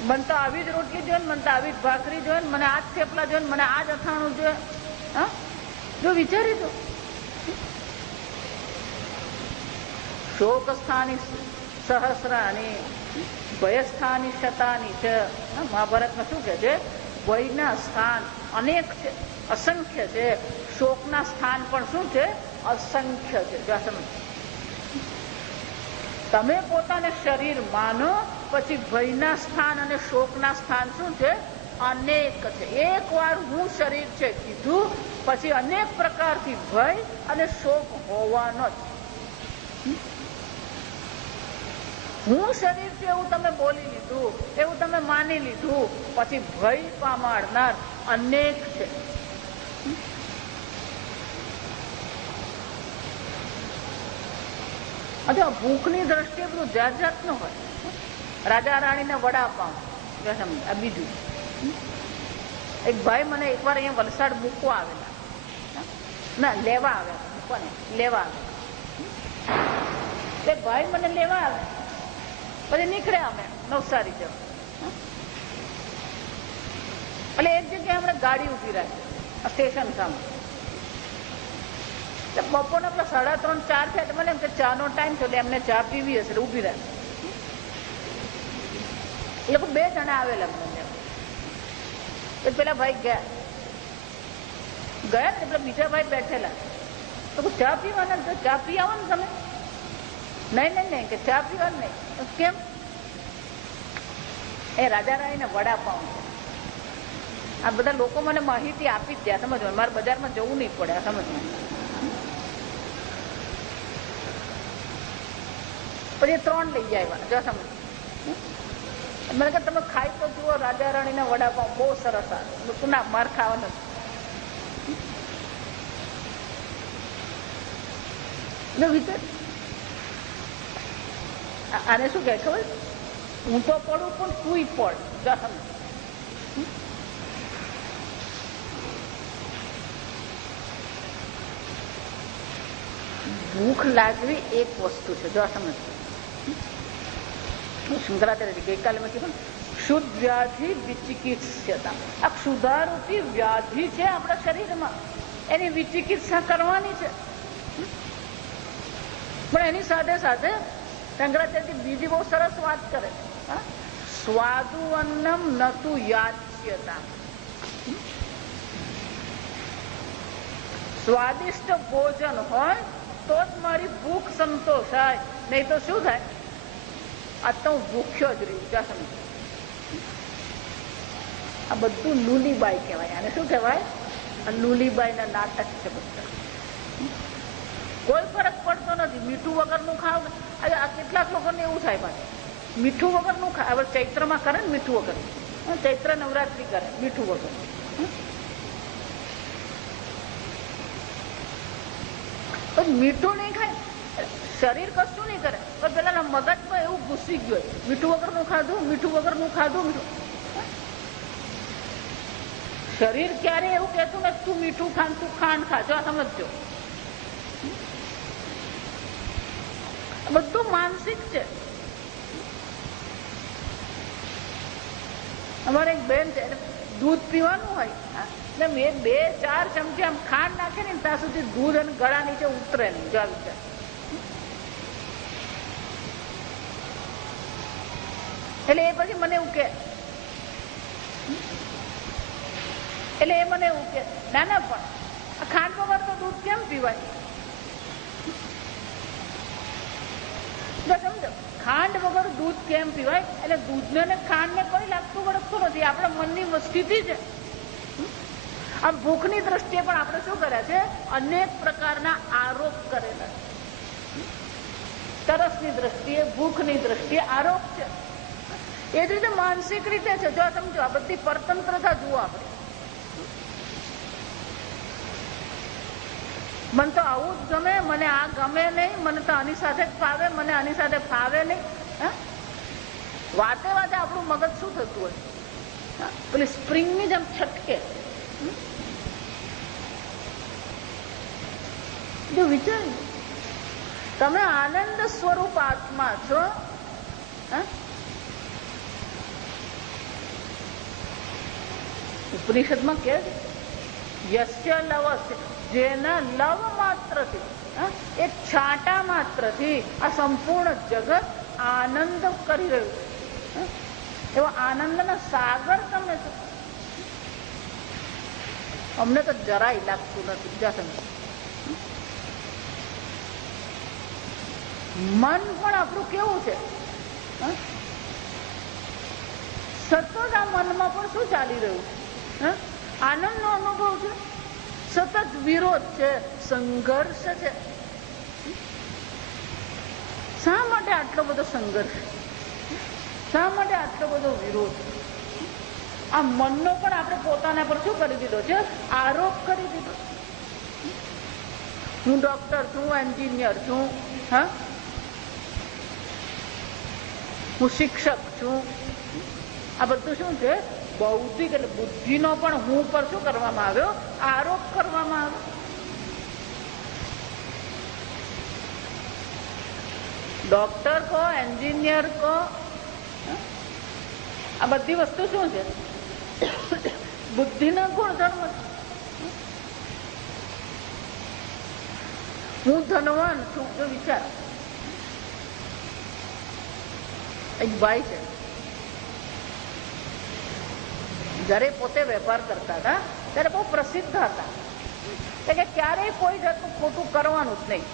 મને તો આવી જ રોટલી જોઈએ, મને તો આવી જ ભાખરી જોઈએ, મને આ જ થેપલા જોઈએ, મને આ જ અથાણું જોઈએ. જો વિચારી દો, શોક સ્થાની સહસ્રાની ભયસ્થાની શતાની છે. મહાભારતમાં શું કે છે? ભયના સ્થાન અનેક છે, અસંખ્ય છે. શોકના સ્થાન પણ શું છે? અસંખ્ય છે. તમે પોતાને શરીર માનો, પછી ભયના સ્થાન અને શોકના સ્થાન શું છે? અનેક છે. એક વાર હું શરીર છે કીધું પછી અનેક પ્રકારથી ભય અને શોક હોવાનો જ. હું શરીર છે એવું તમે બોલી લીધું, એવું તમે માની લીધું, પછી ભય પામાડનાર અનેક છે. અચ્છા, ભૂખની દ્રષ્ટિએ બધું જાત જાતનું હોય. રાજા રાણીને વડાપાવ, આ બીજું. એક ભાઈ મને એકવાર અહીંયા વલસાડ મૂકવા આવેલા, ના લેવા આવ્યા, મૂકવા નહીં, લેવા આવ્યા. એક ભાઈ મને લેવા આવે, પછી નીકળ્યા અમે નવસારી જવા. એટલે એક જગ્યાએ આપણે ગાડી ઉભી રાખી સ્ટેશન સામે. બપોરના પેલા 3:30 4 થયા. મને એમ કે ચા નો ટાઈમ છે, એટલે એમને ચા પીવી હશે, ઉભી રાખી. એ લોકો 2 જણા આવેલા મને. પેલા ભાઈ ગયા ને પેલા બીજા ભાઈ બેઠેલા. તો ચા પીવાના, તો ચા પી આવો ને તમે. નહીં કે ચા પીવાનું નહીં. કેમ? એ રાજા રાણીને વડાપાઉં છે. આ બધા લોકો મને માહિતી આપી જ દે, સમજવા, મારે બજારમાં જવું નહીં પડે, સમજવા. પછી 3 લઈ આવ્યા, જો સમજ. મને કે તમે ખાઈ તો જુઓ, રાજા રાણીના વડાપાવ બહુ સરસ આવે. ના, માર ખાવા નથી. વિચાર આને શું કહે ખબર, હું તો પડું પણ તું પડ. જો સમજ. ભૂખ લાગવી એક વસ્તુ છે, જો સમજ. શંકરાચાર્ય ગઈકાલે મેં કીધું શુદ્ધ વ્યાધિ વિચિકિત્સ્યતા. આ ક્ષુધારૂપી વ્યાધિ છે આપણા શરીરમાં, એની વિચિકિત્સા કરવાની છે. પણ એની સાથે સાથે શંકરાચાર્ય બીજી બહુ સરસ વાત કરે છે, સ્વાદુ અન્નમ નતુ યાચ્યતા. સ્વાદિષ્ટ ભોજન હોય તો જ મારી ભૂખ સંતોષાય, નહીં તો શું થાય, આ તો હું ભૂખ્યો જ રહ્યું. આ બધું લુલીબાઈ કહેવાય. આને શું કહેવાય? આ લુલીબાઈ ના નાટક છે બધા. કોઈ ફરક પડતો નથી મીઠું વગરનું ખાવ. આ કેટલાક લોકોને એવું થાય, પાછું મીઠું વગરનું ખાય. હવે ચૈત્રમાં કરે ને મીઠું વગર, ચૈત્ર નવરાત્રી કરે મીઠું વગર. મીઠું નહીં ખાય, શરીર કશું નહીં કરે, પણ પેલા મગજમાં એવું ઘૂસી ગયું, મીઠું વગરનું ખાધું, મીઠું વગરનું ખાધું. શરીર ક્યારે એવું કહેતું ને તું મીઠું ખા, તું ખાંડ ખાજો. આ સમજજો, બધું માનસિક છે. અમારે એક બેન છે, દૂધ પીવાનું હોય ને, મેં 2-4 ચમચી આમ ખાંડ નાખે ને ત્યાં સુધી દૂધ અને ગળા નીચે ઉતરે નહીં. જો વિચાર. એટલે એ પછી મને એવું કે, ના ના, પણ આ ખાંડ વગર તો દૂધ કેમ પીવાય? સમજો, ખાંડ વગર દૂધ કેમ પીવાય? એટલે દૂધને ને ખાંડને કોઈ લાગતું વળગતું નથી, આપણા મનની સ્થિતિ છે. આ ભૂખની દ્રષ્ટિએ પણ આપણે શું કર્યા છે? અનેક પ્રકારના આરોપ કરેલા. તરસની દ્રષ્ટિએ, ભૂખની દ્રષ્ટિએ આરોપ છે. એ જ રીતે માનસિક રીતે છે. જો સમજો, આ બધી પરતંત્રતા જુઓ આપણે. મને તો આવું જ ગમે, મને આ ગમે નહીં, મને તો આની સાથે જ ફાવે, મને આની સાથે ફાવે નહીં. વાતે વાતે આપણું મગજ શું થતું હોય? પેલી સ્પ્રિંગની જેમ છટકે. જો વિચાર, તમે આનંદ સ્વરૂપ આત્મા છો. ઉપનિષદમાં કે યસ્ય લવસ્ય, જેના લવ માત્રથી, એક છાંટા માત્રથી આ સંપૂર્ણ જગત આનંદ કરી રહ્યું છે. એવો આનંદના સાગર તમે છો. અમને તો જરાય લાગતું નથી. મન પણ આપણું કેવું છે? સતત આ મનમાં પણ શું ચાલી રહ્યું છે? આનંદનો અનુભવ છે, સતત વિરોધ છે, સંઘર્ષ છે. શા માટે આટલો બધો સંઘર્ષ? શા માટે આટલો બધો વિરોધ? આ મનનો પણ આપણે પોતાના પર શું કરી દીધો છે? આરોપ કરી દીધો. હું ડોક્ટર છું, એન્જિનિયર છું, હું શિક્ષક છું. આ બધું શું છે? બૌદ્ધિક એટલે બુદ્ધિનો પણ હું પર શું કરવામાં આવ્યો? આરોપ કરવામાં આવ્યો. ડોક્ટર કહો, એન્જિનિયર કહો, આ બધી વસ્તુ શું છે? બુદ્ધિના ગુણધર્મ. હું ધનવાન છું. જો વિચાર, એક ભાઈ છે, જયારે પોતે વેપાર કરતા હતા ત્યારે બહુ પ્રસિદ્ધ હતા, કે ક્યારેય કોઈ જાતનું ખોટું કરવાનું જ નહીં.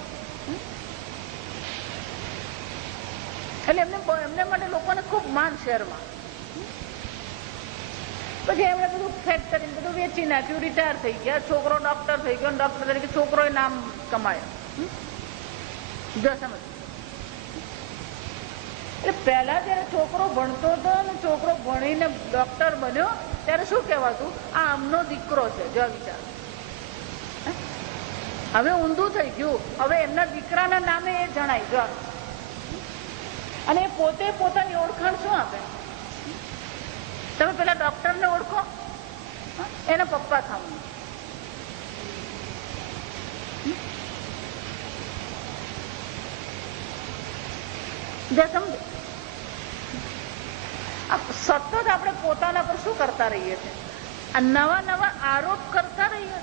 એટલે એમને માટે લોકોને ખૂબ માન શહેરમાં. પછી એમણે બધું ફેક્ટરી બધું વેચી નાખ્યું, રિટાયર થઈ ગયા, છોકરો ડોક્ટર થઈ ગયો, ડોક્ટર તરીકે છોકરોએ નામ કમાયો. એટલે પહેલા જયારે છોકરો ભણતો હતો ને છોકરો ભણીને ડોક્ટર બન્યો ત્યારે શું કહેવાતું? આ આમનો દીકરો છે. જો વિચાર, હવે ઊંધું થઈ ગયું. હવે એમના દીકરાના નામે એ જણાય. જો અને પોતે પોતાની ઓળખાણ શું આપે? તમે પેલા ડોક્ટરને ઓળખો, એના પપ્પા થવાનું. સમજો, સતત આપણે પોતાના પર શું કરતા રહીએ છીએ? આ નવા નવા આરોપ કરતા રહીએ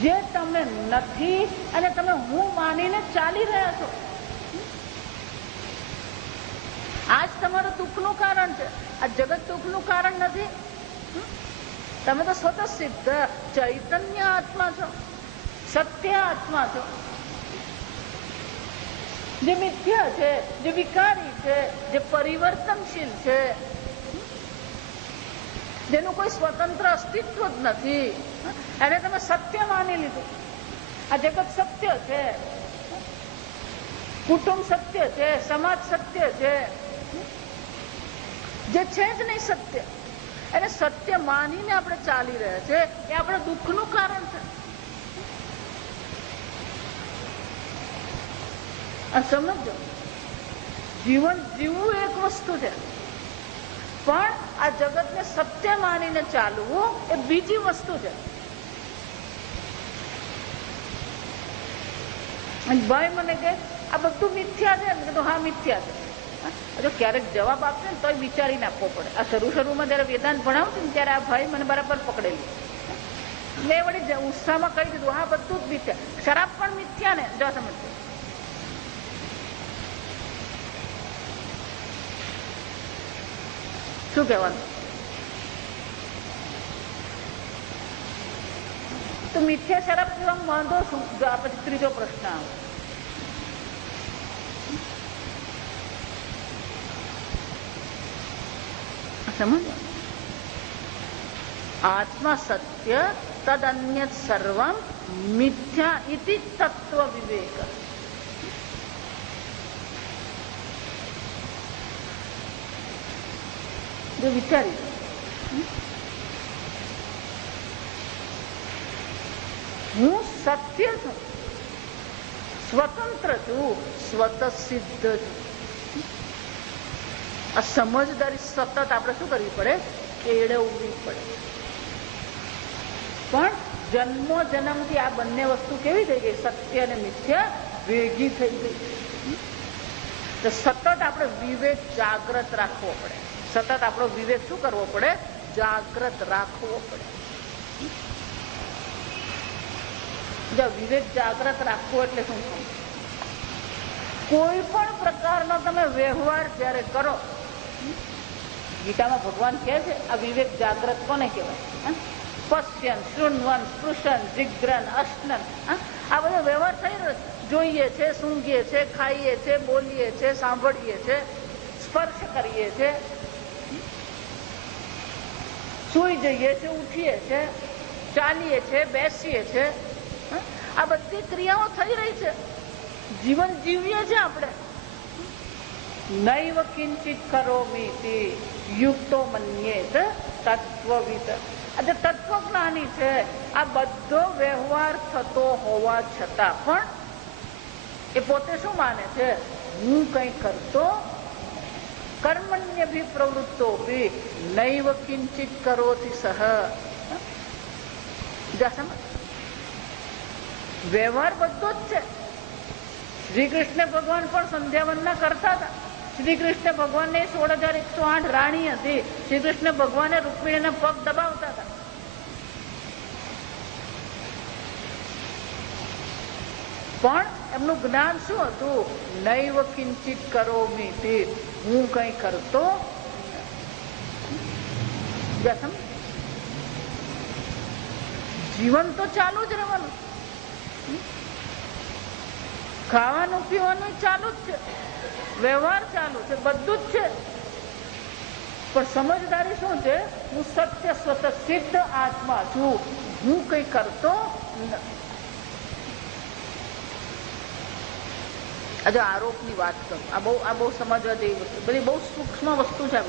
જે તમે નથી અને તમે હું માનીને ચાલી રહ્યા છો. આજ તમારું દુઃખનું કારણ છે. આ જગત દુઃખનું કારણ નથી. તમે તો સ્વતઃ સિદ્ધ ચૈતન્ય આત્મા છો, સત્ય આત્મા છો. જે મિથ્યા છે, જે વિકારી છે, જે પરિવર્તનશીલ છે, જેનું કોઈ સ્વતંત્ર અસ્તિત્વ જ નથી, એને તમે સત્ય માની લીધું. આ જગત સત્ય છે, કુટુંબ સત્ય છે, સમાજ સત્ય છે. જે છે જ નહીં સત્ય, એને સત્ય માનીને આપણે ચાલી રહ્યા છે. એ આપણા દુઃખનું કારણ છે. સમજો, જીવન જીવવું એક વસ્તુ છે, પણ આ જગતને સત્ય માનીને ચાલવું એ બીજી વસ્તુ છે. ભાઈ મને કહે આ બધું મિથ્યા છે. મેં કીધું હા મિથ્યા છે. જો ક્યારેક જવાબ આપશે ને તો વિચારીને આપવો પડે. આ શરૂમાં જયારે વેદાંત ભણાવતું ને ત્યારે આ ભાઈ મને બરાબર પકડેલી. મેં વળી ઉત્સાહમાં કહી દીધું હા બધું જ મિથ્યા. શરાબ પણ મિથ્યા ને. જો સમજજો, શું કહેવાનું? તો મિથ્યા શરાબ પીવામાં વાંધો શું? જો આ પછી ત્રીજો પ્રશ્ન આવે. સમજ, આત્મા સત્ય તદ અન્યત સર્વમ મિથ્યા ઇતિ તત્વ વિવેક. જો વિચારી, હું સત્ય છું, સ્વતંત્ર છું, સ્વતઃ સિદ્ધ છું. આ સમજદારી સતત આપણે શું કરવી પડે? કેળવવી પડે. પણ જન્મો જન્મથી આ બંને વસ્તુ કેવી થઈ ગઈ? સત્ય અને મિથ્યા ભેગી થઈ ગઈ. તો સતત આપણે વિવેક જાગ્રત રાખવો પડે. સતત આપણો વિવેક શું કરવો પડે? જાગ્રત રાખવો પડે. વિવેક જાગ્રત રાખવો એટલે શું? કોઈ પણ પ્રકારનો તમે વ્યવહાર જયારે કરો, ગીતામાં ભગવાન કહે છે આ વિવેક જાગ્રત કોને કહેવાય? પશ્યન, શૃણવન, સ્પૃશન, જિગ્રન, અશ્નન. આ બધો વ્યવહાર થઈ રહ્યો છે. જોઈએ છે, સૂંઘીએ છે, ખાઈએ છે, બોલીએ છે, સાંભળીએ છે, સ્પર્શ કરીએ છે, સુઈ જઈએ છે, ઉઠીએ છે, ચાલીએ છે, બેસીએ છે. આ બધી ક્રિયાઓ થઈ રહી છે. જીવન જીવીએ છે આપણે. નૈવ કિંચિત કરોમિ યુક્તો મન્યેત તત્વવિદ. આજે તત્વજ્ઞાની છે. આ બધો વ્યવહાર થતો હોવા છતાં પણ એ પોતે શું માને છે? હું કઈ કરતો કર્મણ્યભિ પ્રવૃત્તો નૈવ કિંચિત કરોતિ સહ. વ્યવહાર બધો જ છે. શ્રી કૃષ્ણ ભગવાન પણ સંધ્યાવંદના કરતા હતા. શ્રી કૃષ્ણ ભગવાનને 16,108 રાણી હતી. શ્રી કૃષ્ણ ભગવાને રૂકમિણીના પગ દબાવતા હતા. પણ એમનું જ્ઞાન શું હતું? નૈવ કિંચિત કરોમિ તે, હું કઈ કરતો. જીવન તો ચાલુ જ રહેવાનું. ખાવાનું પીવાનું ચાલુ જ છે, વ્યવહાર ચાલુ છે, બધું જ છે. પણ સમજદારી શું છે? હું સત્ય સ્વત સિદ્ધ આત્મા છું, હું કઈ કરતો નથી. આજે આરોપની વાત કરું, આ બહુ સમજવા જેવી વસ્તુ, બધી બહુ સૂક્ષ્મ વસ્તુ છે.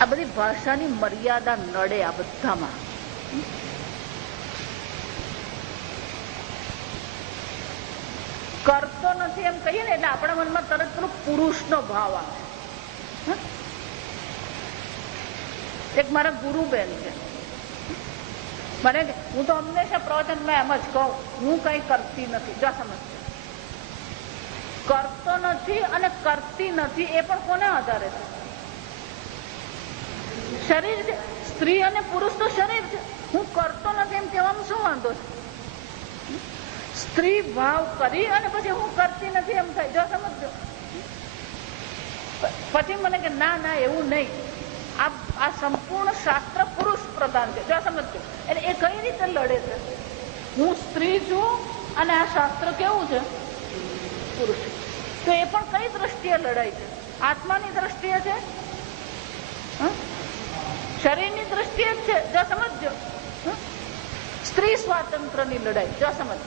આ બધી ભાષાની મર્યાદા નડે આ બધામાં. કરતો નથી એમ કહીએ ને એટલે આપણા મનમાં તરત પેલો પુરુષનો ભાવ આવે. એક મારા ગુરુબેન છે, મને હું તો હંમેશા પ્રવચનમાં એમ જ કહું, હું કઈ કરતી નથી. જો સમજ, કરતો નથી અને કરતી નથી એ પણ કોને આધારે છે? શરીર છે. સ્ત્રી અને પુરુષ તો શરીર છે. હું કરતો નથી એમ કહેવામાં શું વાંધો છે? સ્ત્રી ભાવ કરી અને પછી હું કરતી નથી એમ થાય. જો સમજો, પછી મને કે ના ના એવું નહીં, આ સંપૂર્ણ શાસ્ત્ર પુરુષ પ્રધાન છે. જો સમજો, એટલે એ કઈ રીતે લડે છે? હું સ્ત્રી છું અને આ શાસ્ત્ર કેવું છે? પુરુષ. તો એ પણ કઈ દ્રષ્ટિએ લડાય છે? આત્માની દ્રષ્ટિએ છે, શરીરની દ્રષ્ટિએ જ છે. જો સમજો, સ્ત્રી સ્વાતંત્રની લડાઈ. જો સમજો,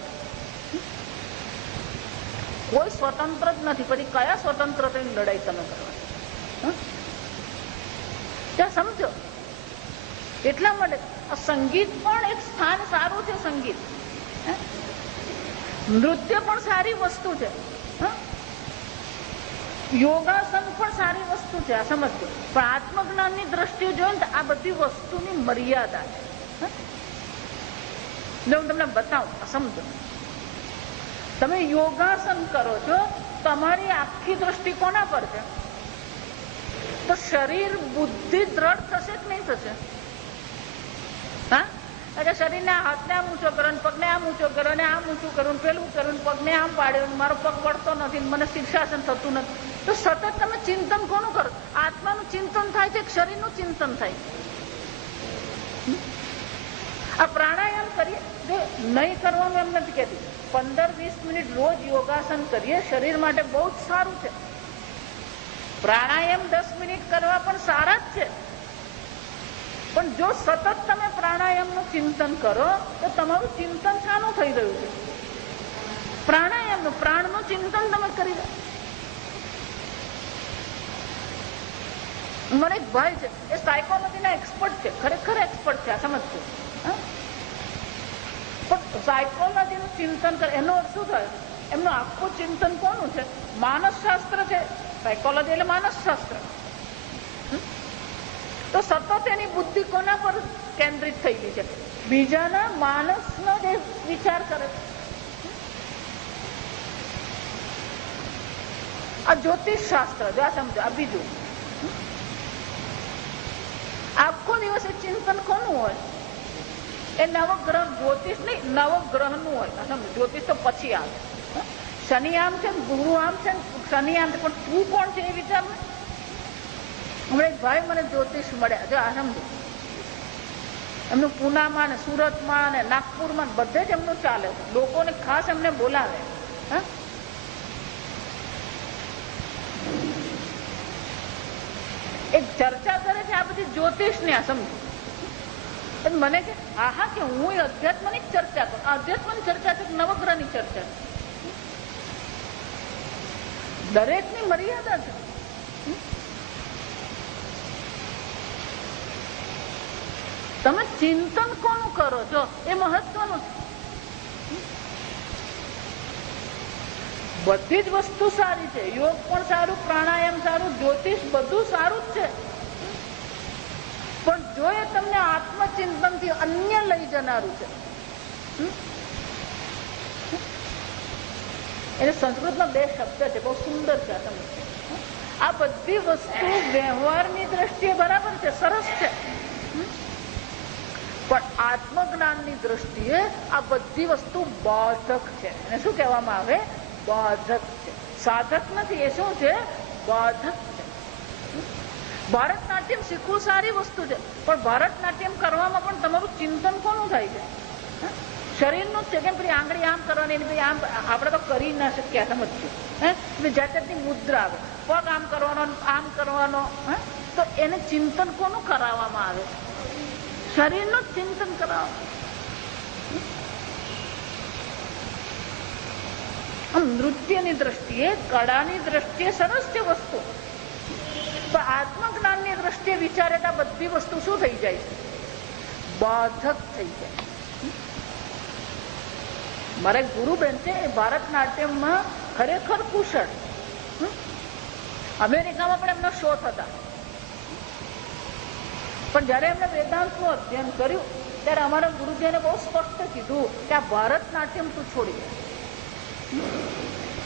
કોઈ સ્વતંત્ર જ નથી, પછી કયા સ્વતંત્રતાની લડાઈ તમે કરવા? ત્યાં સમજો. એટલા માટે સંગીત પણ એક સ્થાન સારું છે. સંગીત, નૃત્ય પણ સારી વસ્તુ છે, યોગાસન પણ સારી વસ્તુ છે. આ સમજો. પણ આત્મજ્ઞાનની દ્રષ્ટિએ જોઈએ ને આ બધી વસ્તુની મર્યાદા છે. હું તમને બતાવું, સમજો. તમે યોગાસન કરો છો, તમારી આખી દ્રષ્ટિ કોના પર છે? તો શરીર બુદ્ધિ દ્રઢ થશે કે નહીં થશે? હા, એટલે શરીરને હાથને આમ ઊંચો કરો, પગને આમ ઊંચો કરો, ને આમ ઊંચું કરું, પેલું કરું, પગને આમ પાડ્યો, મારો પગ વળતો નથી, મને શીર્ષાસન થતું નથી. તો સતત તમે ચિંતન કોનું કરો? આત્માનું ચિંતન થાય છે, શરીરનું ચિંતન થાય. આ પ્રાણાયામ કરીએ, જો નહીં કરવાનું એમ નથી કહેતી, 15-20 મિનિટ રોજ યોગાસન કરીએ, શરીર માટે બહુ જ સારું છે. પ્રાણાયામ 10 મિનિટ કરવા પણ સારા જ છે. પણ જો સતત તમે પ્રાણાયામનું ચિંતન કરો તો તમારું ચિંતન શાનું થઈ રહ્યું છે? પ્રાણાયામનું, પ્રાણનું ચિંતન તમે કરી દો. મને એક ભાઈ છે, એ સાયકોલોજીના એક્સપર્ટ છે, ખરેખર એક્સપર્ટ છે. આ સમજજો. પણ સાયકોલોજીનું ચિંતન કરે એનો અર્થ શું થાય? એમનું આખું ચિંતન કોનું છે? માનસ શાસ્ત્ર છે. સાયકોલોજી એટલે માનસ શાસ્ત્ર. તો સતત એની બુદ્ધિ કોના પર કેન્દ્રિત થયેલી છે? બીજાના માનસનો જે વિચાર કરે. આ જ્યોતિષ શાસ્ત્ર, જો આ સમજો. આ બીજું, આખો દિવસ એ ચિંતન કોનું હોય? એ નવગ્રહ, જ્યોતિષ નહીં, નવગ્રહ નું હોય. સમજો, જ્યોતિષ તો પછી આવે. શનિ આમ છે, ગુરુ આમ છે, શનિ આમ છે, પણ તું કોણ છે એ વિચાર ને. હમણાં એક ભાઈ મને જ્યોતિષ મળ્યા. જો આ સમજો, એમનું પૂનામાં ને સુરતમાં ને નાગપુરમાં બધે જ એમનું ચાલે છે. લોકોને ખાસ એમને બોલાવે. એક ચર્ચા કરે છે આ બધી જ્યોતિષ ને. આ સમજો, મને કે હા કે હું અધ્યાત્મની ચર્ચા કરું. અધ્યાત્મની ચર્ચા છે, નવગ્રહની ચર્ચા. દરેકની મર્યાદા છે. તમે ચિંતન કોનું કરો છો એ મહત્વનું છે. બધી જ વસ્તુ સારી છે. યોગ પણ સારું, પ્રાણાયામ સારું, જ્યોતિષ બધું સારું જ છે. પણ જો એ તમને આત્મચિંતન થી અન્ય લઈ જનારું છે. એને સંસ્કૃતમાં 2 શબ્દ છે, બહુ સુંદર છે. આ બધી વસ્તુ વ્યવહારની દ્રષ્ટિએ બરાબર છે, સરસ છે. પણ આત્મજ્ઞાનની દ્રષ્ટિએ આ બધી વસ્તુ બાધક છે. એને શું કહેવામાં આવે? બાધક છે. સાધક નથી. એ શું છે? બાધક છે. ભારતનાટ્યમ શીખવું સારી વસ્તુ છે, પણ ભારતનાટ્યમ કરવામાં પણ તમારું ચિંતન કોનું થાય છે? શરીરનું જ છે. કેમ પેલી આંગળી આમ કરવાની, આમ આપણે તો કરી ના શકીએ. સમજજો. જાત જાતની મુદ્રા આવે. પગ આમ કરવાનો તો એને ચિંતન કોનું કરાવવામાં આવે? શરીરનું જ ચિંતન કરાવવામાં. નૃત્યની દ્રષ્ટિએ, કળાની દ્રષ્ટિએ સરસ છે વસ્તુ, પણ આત્મજ્ઞાનની દ્રષ્ટિએ વિચારે તો બધી વસ્તુ શું થઈ જાય છે? બાધક થઈ જાય. મારા ગુરુબેન છે એ ભારતનાટ્યમમાં ખરેખર કુશળ. અમેરિકામાં પણ એમના શો થતા, પણ જયારે એમને વેદાંતનું અધ્યયન કર્યું ત્યારે અમારા ગુરુજીને બહુ સ્પષ્ટ કીધું કે આ ભારતનાટ્યમ તું છોડી દે.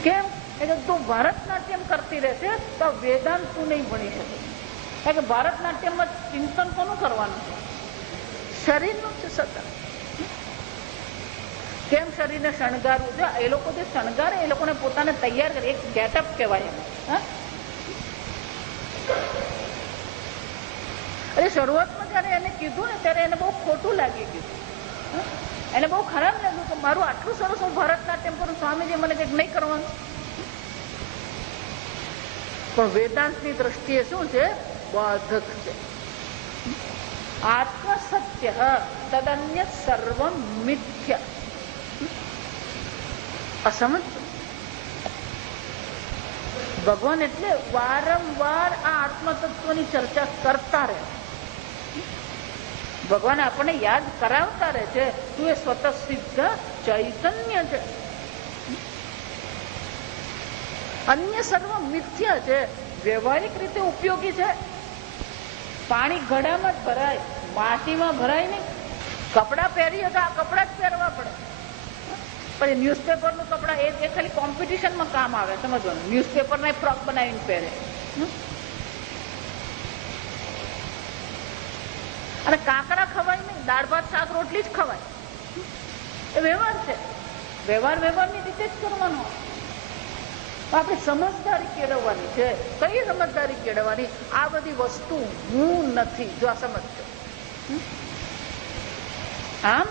કેમ? એટલે તું ભારતનાટ્યમ કરતી રહેશે તો વેદાંત તું નહીં ભણી શકે. કારણ કે ભારતનાટ્યમમાં ચિંતન કોનું કરવાનું છે? શરીરનું છે સતત. કેમ શરીરને શણગારવું છે? એ લોકો જે શણગારે એ લોકોને પોતાને તૈયાર કરે, એક ગેટઅપ કહેવાય. અરે શરૂઆતમાં જયારે એને કીધું ને ત્યારે એને બહુ ખોટું લાગી ગયું, એને બહુ ખરાબ લાગ્યું કે મારું આટલું સરસ હું ભરતનાટ્યમ કરું, સ્વામીજી મને કંઈક નહીં કરવાનું. પણ વેદાંતની દ્રષ્ટિએ શું છે? બાધક છે. આત્મ સત્ય તદન્ય સર્વ મિથ્ય. અસમજ. ભગવાન એટલે વારંવાર આ આત્મતત્વની ચર્ચા કરતા રહે. ભગવાન આપણને યાદ કરાવતા રહે છે તું એ સ્વતઃ સિદ્ધ ચૈતન્ય છે, અન્ય સર્વ મિથ્ય છે. વ્યવહારિક રીતે ઉપયોગી છે. પાણી ઘડામાં જ ભરાય, માટીમાં ભરાય નહીં. કપડા પહેરીએ તો આ કપડા જ પહેરવા પડે. પછી ન્યૂઝપેપરનું કપડા એ ખાલી કોમ્પિટિશનમાં કામ આવે, સમજવાનું. ન્યૂઝપેપરના ફ્રોક બનાવીને પહેરે. અને કાંકરા ખવાય નહીં, દાળ ભાત શાક રોટલી જ ખવાય. એ વ્યવહાર છે. વ્યવહારની રીતે જ કરવાનો. આપણે સમજદારી કેળવવાની છે. કઈ સમજદારી કેળવવાની? આ બધી વસ્તુ હું નથી. જો આ સમજજો. આમ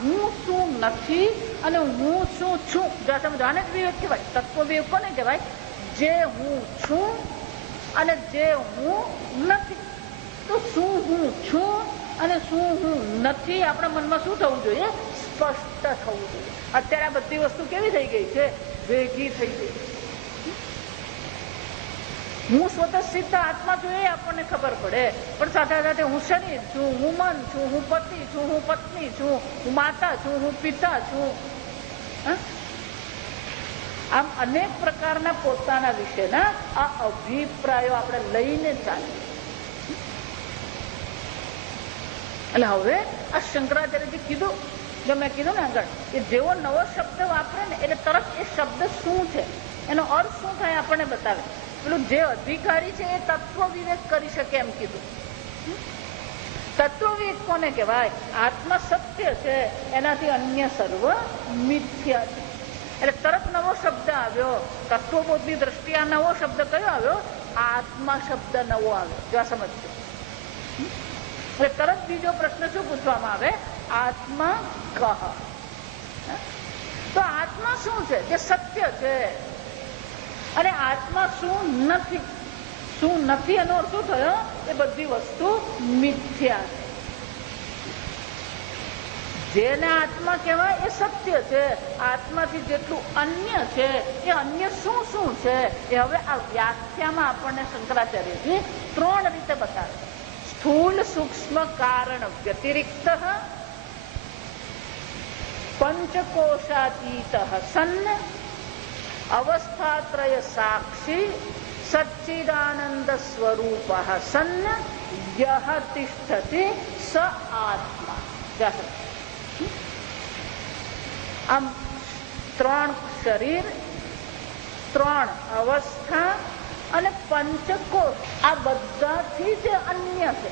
હું શું નથી અને હું શું છું. જો આ સમજો. આને જ વિવેક કહેવાય. તત્વ વિવેક કોને કહેવાય? જે હું છું અને જે હું નથી. તો શું હું છું અને શું હું નથી આપણા મનમાં શું થવું જોઈએ? સ્પષ્ટ થવું જોઈએ. અત્યારે આ બધી વસ્તુ કેવી થઈ ગઈ છે? ભેગી થઈ ગઈ. હું સ્વતઃ સિદ્ધ આત્મા છું એ આપણને ખબર પડે, પણ સાથે સાથે હું શરીર છું, હું મન છું, હું પતિ છું, હું પત્ની છું, હું માતા છું, હું પિતા છું. આમ અનેક પ્રકારના પોતાના વિશેના આ અભિપ્રાયો આપણે લઈને ચાલીએ. એટલે હવે આ શંકરાચાર્યજી કીધું, જો મેં કીધું ને આગળ, કે જેવો નવો શબ્દ વાપરે ને એટલે તરત એ શબ્દ શું છે, એનો અર્થ શું થાય આપણને બતાવે. પેલું જે અધિકારી છે એ તત્વ વિવેક કરી શકે એમ કીધું. તત્વ વિવેક કોને કહેવાય? આત્મા સત્ય છે, એનાથી અન્ય સર્વ મિથ્યા છે. એટલે તરત નવો શબ્દ આવ્યો. તત્વબોધની દ્રષ્ટિએ આ નવો શબ્દ કયો આવ્યો? આત્મા શબ્દ નવો આવ્યો. જો આ સમજજો. એટલે તરત બીજો પ્રશ્ન શું પૂછવામાં આવે? આત્મા કહ. તો આત્મા શું છે? જે સત્ય છે. અને આત્મા શું નથી? શું નથી એનો અર્થ શું થયો? એ બધી વસ્તુ મિથ્યા છે. જેને આત્મા કહેવાય એ સત્ય છે. આત્માથી જેટલું અન્ય છે એ અન્ય શું શું છે એ હવે આ વ્યાખ્યામાં આપણને શંકરાચાર્યજી 3 રીતે બતાવે. સ્થૂલ સૂક્ષ્મ કારણ વ્યતિરિક્ત, પંચકોશાતીત સન્ન, અવસ્થાત્રય સાક્ષી, સચ્ચિદાનંદ સ્વરૂપ સન્ન, યહ તિષ્ઠતિ સ આત્મા. આમ 3 શરીર, 3 અવસ્થા અને પંચકોશ, આ બધાથી જે અન્ય છે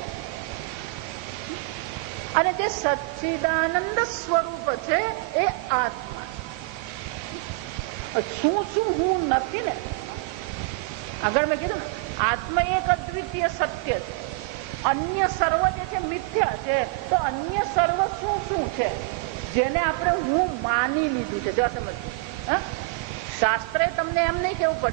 અને જે સચ્ચિદાનંદ સ્વરૂપ છે એ આત્મા. શું શું હું નથી ને? આગળ મેં કીધું ને, આત્મા એક અદ્વિતીય સત્ય છે. અન્ય સર્વ જે છે મિથ્યા છે. તો અન્ય સર્વ શું શું છે જેને આપણે હું માની લીધું છે? જો સમજ. શાસ્ત્રે તમને એમ નહીં કેવું પડે